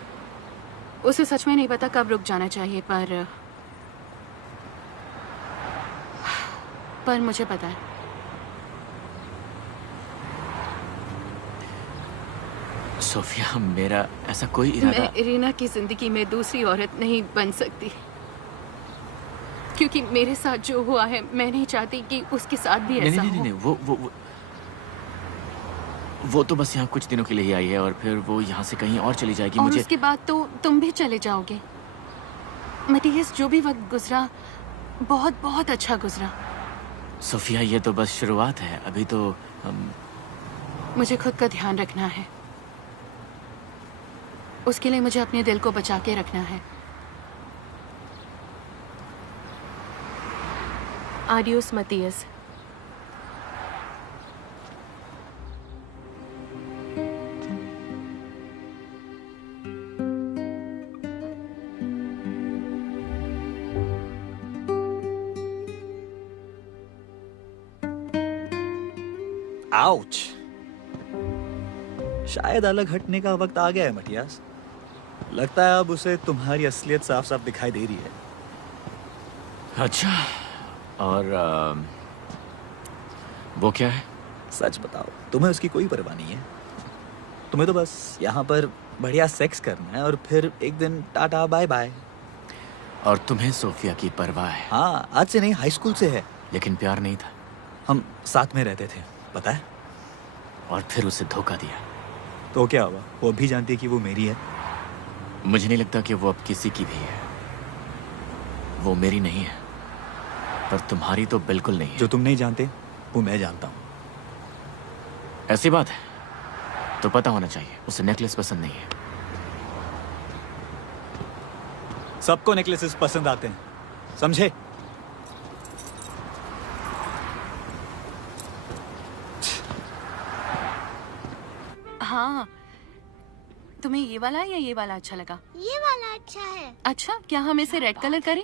उसे सच में नहीं पता कब रुक जाना चाहिए, पर मुझे पता है। सोफिया, मेरा ऐसा कोई इरादा। मैं इरीना की जिंदगी में दूसरी औरत नहीं बन सकती, क्योंकि मेरे साथ जो हुआ है मैं नहीं चाहती कि उसके साथ भी ऐसा हो। नहीं, वो तो बस यहाँ कुछ दिनों के लिए ही आई है और फिर वो यहाँ से कहीं और चली जाएगी। और उसके बाद तो तुम भी चले जाओगे। मतीस, जो भी वक्त गुजरा बहुत बहुत अच्छा गुजरा। सोफिया, ये तो बस शुरुआत है, अभी तो हम। मुझे खुद का ध्यान रखना है। उसके लिए मुझे अपने दिल को बचा के रखना है। Adios Metis. आउच। शायद अलग हटने का वक्त आ गया है मटियास। लगता है अब उसे तुम्हारी असलियत साफ साफ दिखाई दे रही है। अच्छा, और वो क्या है? सच बताओ, तुम्हें उसकी कोई परवाह नहीं है। तुम्हें तो बस यहाँ पर बढ़िया सेक्स करना है और फिर एक दिन टाटा बाय बाय। और तुम्हें सोफिया की परवाह है? हाँ, आज से नहीं, हाई स्कूल से है। लेकिन प्यार नहीं था। हम साथ में रहते थे, पता है। और फिर उसे धोखा दिया। तो क्या हुआ? वो भी जानती है कि वो मेरी है। मुझे नहीं लगता कि वो अब किसी की भी है। वो मेरी नहीं है, पर तुम्हारी तो बिल्कुल नहीं है। जो तुम नहीं जानते वो मैं जानता हूँ। ऐसी बात है तो पता होना चाहिए। उसे नेकलेस पसंद नहीं है। सबको नेकलेसेस पसंद आते हैं, समझे? हाँ, तुम्हें ये वाला या ये वाला अच्छा लगा? ये वाला अच्छा है। अच्छा, क्या हम इसे रेड कलर करें?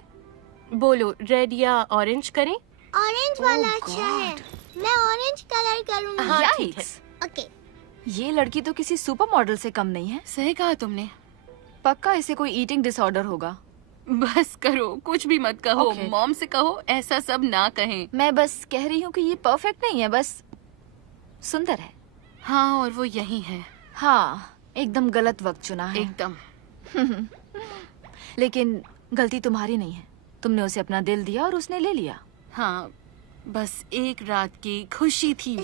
बोलो, रेड या ऑरेंज करें? ऑरेंज वाला अच्छा है। मैं ऑरेंज कलर करूँगी। हाँ, ठीक है। ओके। ये लड़की तो किसी सुपर मॉडल से कम नहीं है। सही कहा तुमने। पक्का इसे कोई ईटिंग डिसऑर्डर होगा। बस करो, कुछ भी मत कहो। मॉम से कहो ऐसा सब ना कहें। मैं बस कह रही हूँ कि ये परफेक्ट नहीं है, बस सुंदर है। हाँ, और वो यही है। हाँ, एकदम गलत वक्त चुना है। एकदम। लेकिन गलती तुम्हारी नहीं है। तुमने उसे अपना दिल दिया और उसने ले लिया। हाँ, बस एक रात की खुशी थी वो।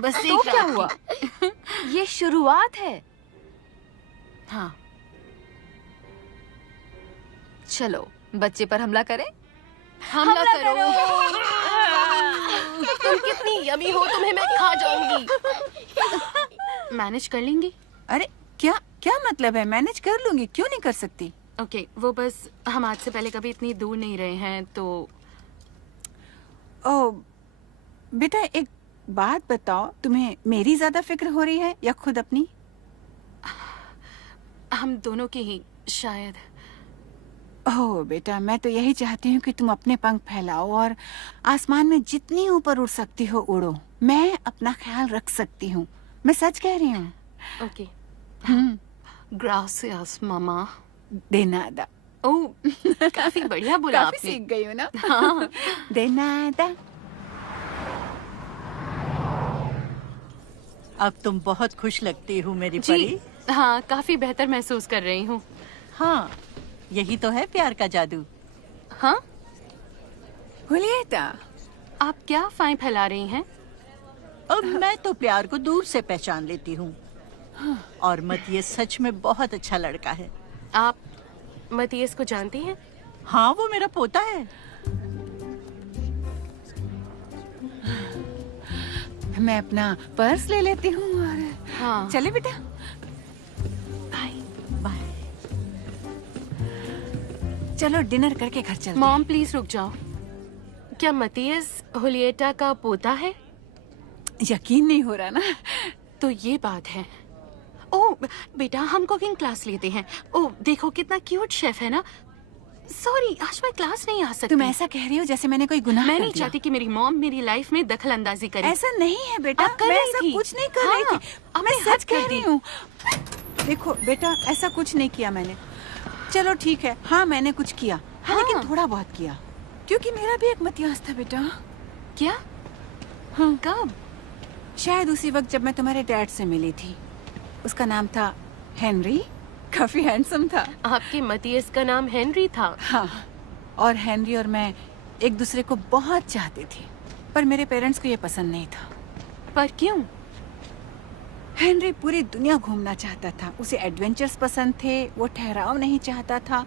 बस तो एक क्या रात हुआ? की। ये शुरुआत है। हाँ, चलो बच्चे पर हमला करें। हमला करो। तुम कितनी यमी हो, तुम्हें मैं खा जाऊंगी। मैनेज कर लेंगी? अरे क्या क्या मतलब है? मैनेज कर लूंगी, क्यों नहीं कर सकती? ओके, वो बस हम आज से पहले कभी इतनी दूर नहीं रहे हैं तो। ओ बेटा, एक बात बताओ, तुम्हें मेरी ज्यादा फिक्र हो रही है या खुद अपनी? हम दोनों की ही शायद। ओह बेटा, मैं तो यही चाहती हूँ कि तुम अपने पंख फैलाओ और आसमान में जितनी ऊपर उड़ सकती हो उड़ो। मैं अपना ख्याल रख सकती हूँ, मैं सच कह रही हूँ। ओके। ग्रासियस मामा। De nada. ओह, काफी बढ़िया बोला काफी आपने। सीख गई हो ना? हाँ। De nada. अब तुम बहुत खुश लगती हो मेरी जी, परी। हाँ, काफी बेहतर महसूस कर रही हूँ। हाँ, यही तो है प्यार का जादू। हाँ? हुलिएटा, आप क्या अफवाहें फैला रही हैं? अब मैं तो प्यार को दूर से पहचान लेती हूँ। और मतियस सच में बहुत अच्छा लड़का है। आप मतियस को जानती हैं? हाँ, वो मेरा पोता है। मैं अपना पर्स ले लेती हूँ और हाँ। चले बेटा। बाय। चलो डिनर करके घर चलते मॉम प्लीज रुक जाओ। क्या मतियस हुलिएटा का पोता है? यकीन नहीं हो रहा ना? तो ये बात है। ओह बेटा, हम कुकिंग क्लास लेते हैं। ओह देखो कितना क्यूट शेफ है ना। सॉरी, आज मैं क्लास नहीं आ सकती। तुम ऐसा कह रही हो जैसे मैंने कोई गुनाह मैं कर नहीं दिया। चाहती कि मेरी मॉम मेरी लाइफ में दखल अंदाजी करे। ऐसा नहीं है बेटा, आप कर मैं रही ऐसा थी। कुछ नहीं कर हाँ, रही थी। आपने मैं हद सच कर कह रही दी। हूँ। देखो बेटा, ऐसा कुछ नहीं किया मैंने। चलो ठीक है, हाँ मैंने कुछ किया। हाँ, लेकिन थोड़ा बहुत किया, क्योंकि मेरा भी एक मतियास था बेटा। क्या? हाँ, कब? शायद उसी वक्त जब मैं तुम्हारे डैड से मिली थी। उसका नाम था हेनरी, काफी हैंडसम था। आपके मतियस का नाम हेनरी था? हाँ, और हेनरी और मैं एक दूसरे को बहुत चाहते थे, पर मेरे पेरेंट्स को ये पसंद नहीं था। पर क्यों? हेनरी पूरी दुनिया घूमना चाहता था, उसे एडवेंचर्स पसंद थे, वो ठहराव नहीं चाहता था।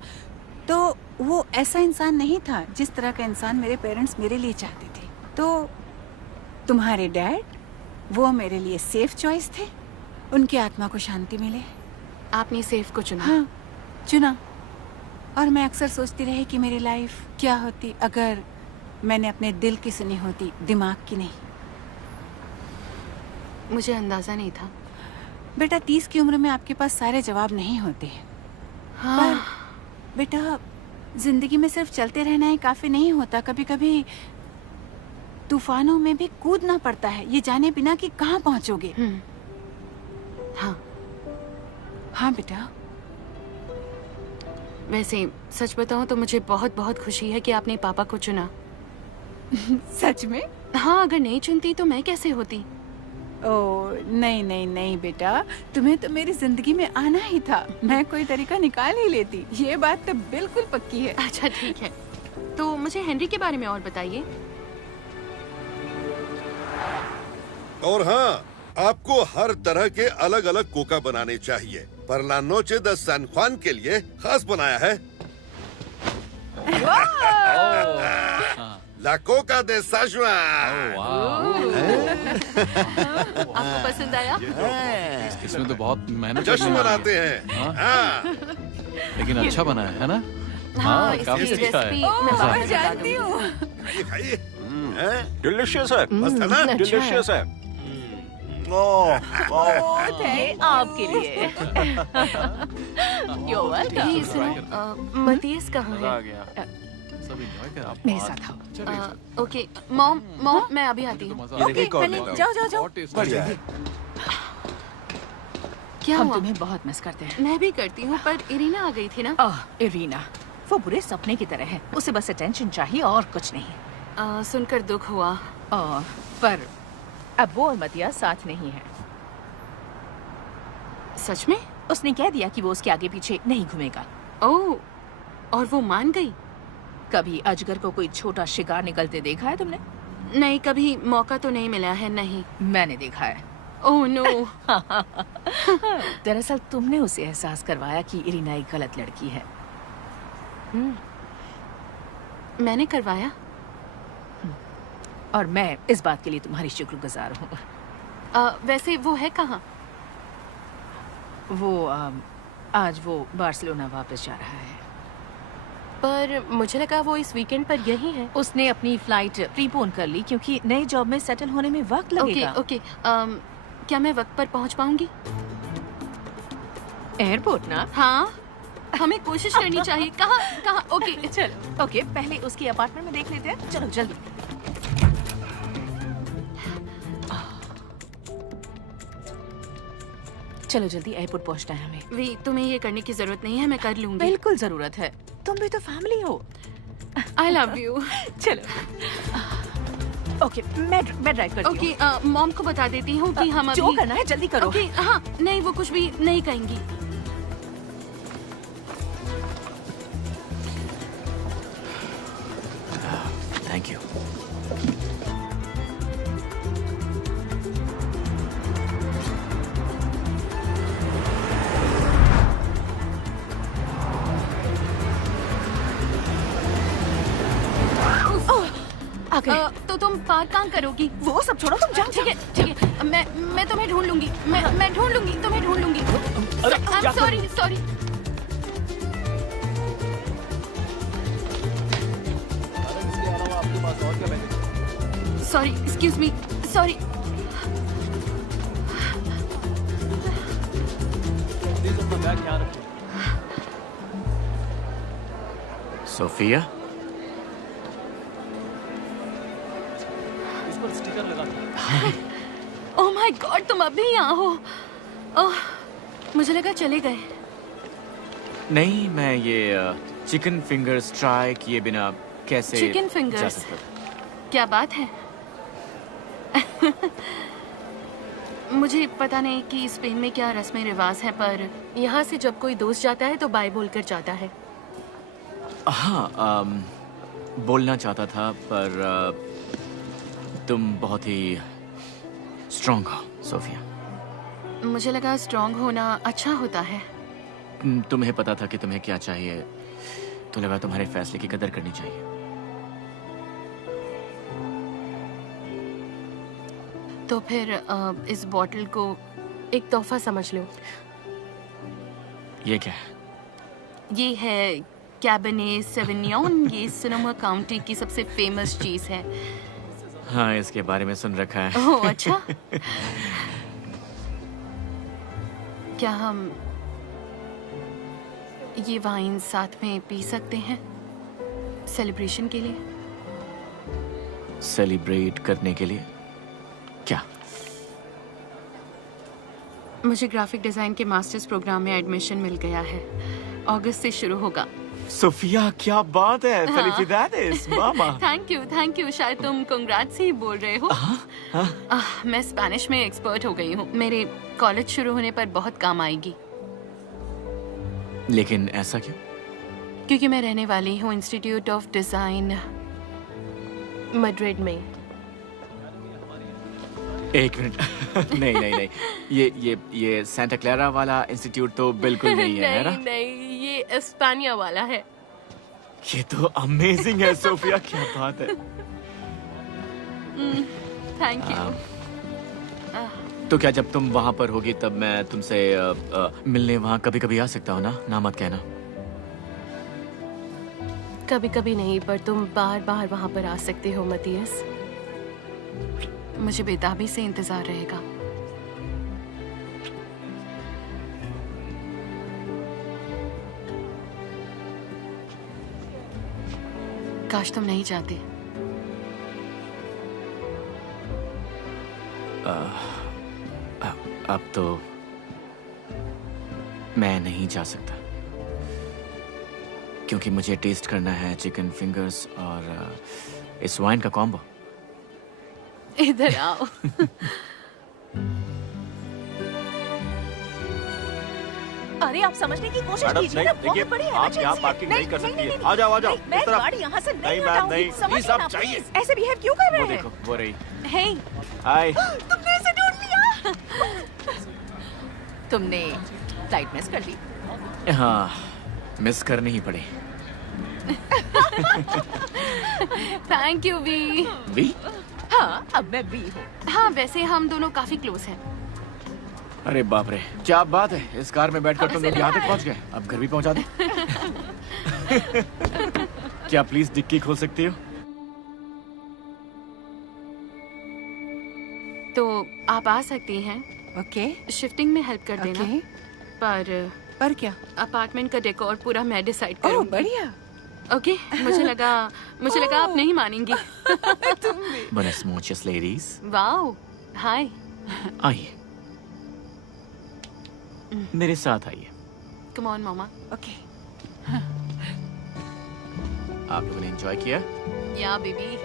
तो वो ऐसा इंसान नहीं था जिस तरह का इंसान मेरे पेरेंट्स मेरे लिए चाहते थे। तो तुम्हारे डैड, वो मेरे लिए सेफ चॉइस थे। उनकी आत्मा को शांति मिले। आपने सेफ को चुना? हाँ, चुना। और मैं अक्सर सोचती रही कि मेरी लाइफ क्या होती अगर मैंने अपने दिल की सुनी होती, दिमाग की नहीं। मुझे अंदाजा नहीं था। बेटा, 30 की उम्र में आपके पास सारे जवाब नहीं होते हैं। हाँ। पर बेटा, जिंदगी में सिर्फ चलते रहना ही काफी नहीं होता। कभी कभी तूफानों में भी कूदना पड़ता है, ये जाने बिना कि कहाँ पहुँचोगे। हाँ। हाँ बेटा। वैसे सच बताऊं तो मुझे बहुत बहुत खुशी है कि आपने पापा को चुना। सच में? हाँ, अगर नहीं चुनती तो मैं कैसे होती? ओ नहीं नहीं नहीं बेटा, तुम्हें तो मेरी जिंदगी में आना ही था। मैं कोई तरीका निकाल ही लेती, ये बात तो बिल्कुल पक्की है। अच्छा ठीक है, तो मुझे हेनरी के बारे में और बताइए। और हाँ, आपको हर तरह के अलग अलग कोका बनाने चाहिए, पर ला नोचे द सैन जुआन के लिए खास बनाया है। ला कोका दे सैन जुआन। आपको पसंद आया? इसमें तो बहुत मेहनत जश्न मनाते हैं। हाँ। लेकिन अच्छा बना है ना? हाँ, काफी इसकी अच्छा है। रेसिपी मैं बाद में बता जानती दूंगी। हूँ। खाइए। डिलीशियस है। मस्त है ना? अच्छा है। डिलीशियस है। ये आपके लिए। You're welcome. ये सुनो, मतियस कहाँ मजा आ है? गया। सब एंजॉय कर आप। मेरे साथ आओ। ओके, मॉम मैं अभी आती हूँ। ओके, जाओ जाओ जाओ। बढ़िया। क्या हम हुआ? तुम्हें बहुत मिस करते हैं। मैं भी करती हूँ, पर इरीना आ गई थी ना। इरीना, वो बुरे सपने की तरह है, उसे बस अटेंशन चाहिए और कुछ नहीं। सुनकर दुख हुआ। पर अब वो और मतिया साथ नहीं है। सच में? उसने कह दिया कि वो उसके आगे पीछे नहीं घूमेगा। ओह, और वो मान गई? कभी अजगर को कोई छोटा शिकार निकलते देखा है तुमने? नहीं, कभी मौका तो नहीं मिला है। नहीं, मैंने देखा है। Oh no. दरअसल तुमने उसे एहसास करवाया कि इरिना एक गलत लड़की है। मैंने करवाया? और मैं इस बात के लिए तुम्हारी शुक्रगुजार हूँ। वैसे वो है कहाँ? वो आज वो बार्सिलोना वापस जा रहा है। पर मुझे लगा वो इस वीकेंड पर यही है। उसने अपनी फ्लाइट प्रीपोन कर ली क्योंकि नई जॉब में सेटल होने में वक्त लगेगा। ओके, क्या मैं वक्त पर पहुंच पाऊंगी? एयरपोर्ट ना? हाँ, हमें कोशिश करनी चाहिए। कहाँ? ओके चलो। ओके, पहले उसकी अपार्टमेंट में देख लेते हैं। चलो जल्दी। चलो जल्दी, एयरपोर्ट पहुंचना है हमें। वी, तुम्हें ये करने की जरूरत नहीं है, मैं कर लूंगी। बिल्कुल जरूरत है, तुम भी तो फैमिली हो। I love you. चलो। ओके, मैं ड्राइव करती हूँ। ओके, मॉम को बता देती हूँ कि हम जो करना है जल्दी करो। ओके, हाँ, नहीं वो कुछ भी नहीं कहेंगी। Thank you. तो तुम पार्क कहाँ करोगी? वो सब छोड़ो, तुम जाओ। ठीक है, मैं तुम्हें ढूंढ लूंगी। मैं ढूंढ लूंगी, तुम्हें ढूंढ लूंगी। Sorry. Sorry, excuse me, sorry. Sophia, इस पर स्टिकर लगा दो। ओह माय गॉड, तुम अभी यहाँ हो? ओह, मुझे लगा चले गए। नहीं, मैं ये चिकन फिंगर्स ट्राई किए बिना कैसे चिकन जा फिंगर्स? सकता? क्या बात है? मुझे पता नहीं कि स्पेन में क्या रस्में रिवाज है, पर यहाँ से जब कोई दोस्त जाता है तो बाय बोलकर जाता है। हाँ, बोलना चाहता था, पर तुम बहुत ही स्ट्रॉन्ग हो सोफिया। मुझे लगा स्ट्रॉन्ग होना अच्छा होता है। तुम्हें पता था कि तुम्हें क्या चाहिए, तो लगा तुम्हारे फैसले की कदर करनी चाहिए। तो फिर इस बॉटल को एक तोहफा समझ लो। ये क्या है? ये है कैबरनेट सेविग्नोन। ये सोनोमा काउंटी की सबसे फेमस चीज है। हाँ, इसके बारे में सुन रखा है। ओह अच्छा। क्या हम ये वाइन साथ में पी सकते हैं सेलिब्रेशन के लिए? सेलिब्रेट करने के लिए? क्या? मुझे ग्राफिक डिजाइन के मास्टर्स प्रोग्राम में एडमिशन मिल गया है। अगस्त से शुरू होगा। सोफिया, क्या बात है! हाँ। Felicidades, mama. Thank you. शायद तुम कांग्रेट्स ही बोल रहे हो। मैं स्पेनिश में एक्सपर्ट हो गई हूँ। मेरे कॉलेज शुरू होने पर बहुत काम आएगी। लेकिन ऐसा क्यों? क्योंकि मैं रहने वाली हूँ इंस्टीट्यूट ऑफ डिजाइन मैड्रिड में। एक मिनट। नहीं, ये सेंटा क्लारा वाला इंस्टीट्यूट तो बिल्कुल नहीं है, ना? नहीं, ये एस्पानिया वाला है। ये तो अमेजिंग है सोफिया, क्या बात है। Thank you. तो क्या जब तुम वहाँ पर होगी तब मैं तुमसे मिलने वहाँ कभी-कभी आ सकता हूँ ना? ना मत कहना। कभी-कभी नहीं, पर तुम बार-बार वहाँ पर आ सकते हो मतियस। मुझे बेताबी से इंतजार रहेगा। काश तुम नहीं चाहते। अब तो मैं नहीं जा सकता, क्योंकि मुझे टेस्ट करना है चिकन फिंगर्स और इस वाइन का कॉम्बो। इधर आओ। अरे आप समझने की कोशिश मैडम कीजिए नहीं, ना, देखिए बहुत बड़ी आप यहाँ emergency है। पार्किंग नहीं कर सकती है। नहीं, आ जाओ आ जाओ मैं इस तरफ। गाड़ी यहाँ से नहीं मैम हटाऊंगी, नहीं, समझिए प्लीज आप ना, चाहिए। प्लीज। ऐसे बिहेव क्यों कर वो रहे देखो वो रही। हैं? हे, हाय। तुमने इसे ढूंढ लिया। तुमने फ्लाइट मिस कर ली। हाँ, मिस करनी ही पड़ी। थैंक यू वी। वी? हाँ, अब मैं भी हूँ। हाँ, वैसे हम दोनों काफी क्लोज हैं। अरे बाप रे, क्या बात है, इस कार में बैठकर तुम लोग यहाँ तक पहुँच गए। अब घर भी पहुँचा दे। क्या प्लीज डिक्की खोल सकती हो? तो आप आ सकती हैं। ओके। शिफ्टिंग में हेल्प कर देना। ओके। पर क्या? अपार्टमेंट का डेकोर पूरा मैं डिसाइड ओह करूंगी। बढ़िया। ओके, मुझे लगा आप नहीं मानेंगी। Buenas noches, ladies. वाओ, हाय। आइए, मेरे साथ आइए। Come on mama. ओके। आप लोगों ने एंजॉय किया? या बेबी।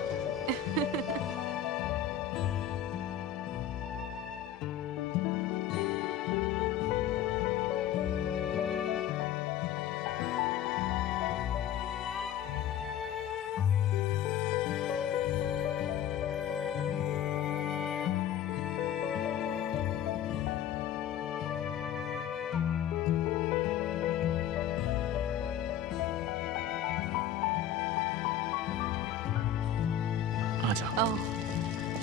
आ जाओ। ओह,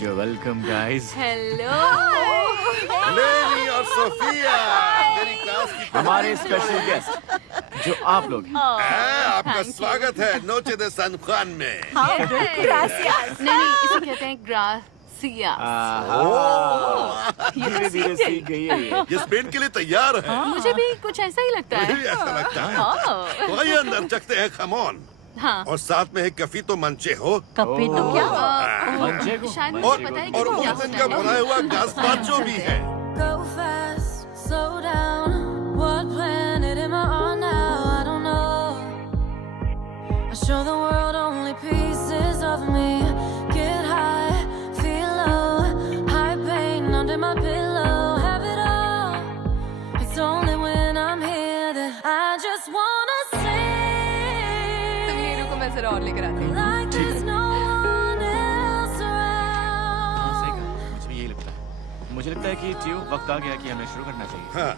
You're welcome, guys. हेलो। लेनी और सोफिया, मेरी क्लास की हमारे स्पेशल गेस्ट जो आप लोग हैं। आपका स्वागत है नोचे दे सन खुआन में। ग्रासियास। नहीं, इसे कहते हैं ग्रासियास। धीरे धीरे सीख गई है ये। ये स्पेन के लिए तैयार है। मुझे भी कुछ ऐसा ही लगता मुझे है। भी ऐसा लगता है। तो आइए अंदर चखते हैं खमोन। हाँ। और साथ में है कफी तो मंचे हो। कफी तो क्या? मंचे को? शायद और मुझे पता है कि और वो क्या उर्दन होता का है। बनाया हुआ गास्पाचो भी है। Go fast, slow down. What planet am I on now? I don't know. I show the world only pieces of me. Get high, feel low. High pain under my pillow. Have it all. It's only when I'm here that I just wanna sing. तुम ये रुको, मैं जरा और लेकर आती हूँ। Like there's no one else हाँ, सही around. कहा। मुझे भी यही लगता है। मुझे लगता है कि ट्यू वक्त आ गया कि हमें शुरू करना चाहिए। हाँ,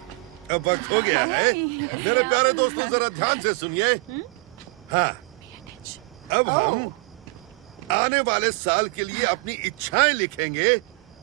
अब वक्त हो गया है। मेरे प्यारे दोस्तों जरा ध्यान से सुनिए। हाँ, अब हम आने वाले साल के लिए अपनी इच्छाएं लिखेंगे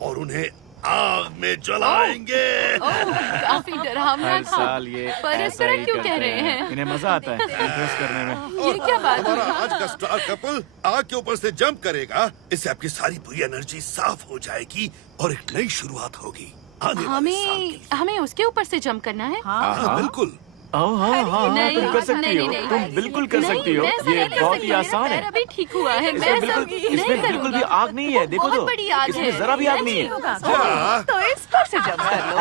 और उन्हें आग में जलाएंगे। काफी डरावना हर था। साल ये पर इस ऐसा तरह ही क्यों करते कह रहे हैं? इन्हें मजा आता है इम्प्रेस करने में। ये क्या बात हमारा हुई? आज का स्टार कपल आग के ऊपर से जंप करेगा। इससे आपकी सारी बुरी एनर्जी साफ हो जाएगी और एक नई शुरुआत होगी। आने वाले साल के लिए। हमें उसके ऊपर से जंप करना है। हाँ, बिल्कुल। हाँ हाँ हाँ, नहीं, तुम कर सकती नहीं, हो। नहीं, तुम नहीं, बिल्कुल कर नहीं, सकती हो। मैं ऐसा ये नहीं कर बहुत सकती। ही आसान मेरा है। पैर अभी ठीक हुआ है। मैं इसमें ऐसा बिल्कुल नहीं बिल्कुल भी करूँगा। आग नहीं है। देखो बहुत तो बड़ी आग इसमें है। जरा भी आग नहीं है। क्या? तो इस पर से जंप कर लो।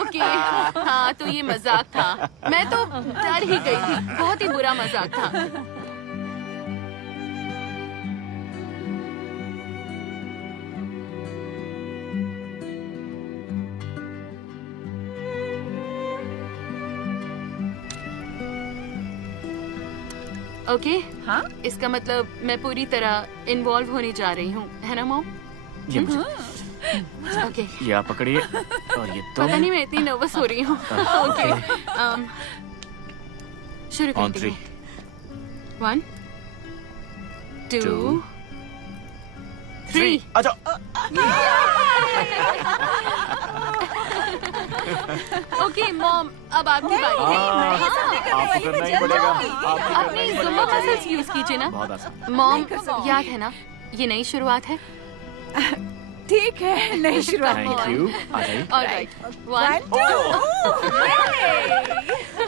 ओके, हाँ तो ये मजाक था। मैं तो डर ही गई थी। बहुत ही बुरा मजाक था। ओके, हाँ? इसका मतलब मैं पूरी तरह इन्वॉल्व होने जा रही हूँ, है ना मॉम? ये मुझे ओके। ये आप पकड़िए और ये पता तुम नहीं मैं इतनी नर्वस हो रही हूँ। ओके, शुरू ऑन करती 3 हूँ। 1 2 2 3। अच्छा ओके मॉम, अब आपकी बारी है। आपको करना ही पड़ेगा। आपको करना अपनी ही जुम्मा पड़ेगा। मसल्स यूज कीजिए ना। बहुत आसान। मॉम, याद है ना ये नई शुरुआत है। ठीक है, नई शुरुआत। Thank you. आ जाइए। ऑलराइट, 1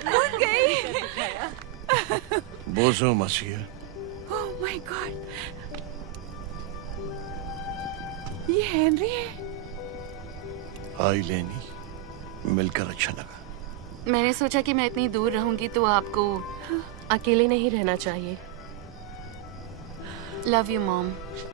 भूल गई। बोझो मसीह। ओह माय गॉड, ये हेनरी है। हाय लेनी, मिलकर अच्छा लगा। मैंने सोचा कि मैं इतनी दूर रहूंगी तो आपको अकेले नहीं रहना चाहिए। Love you mom.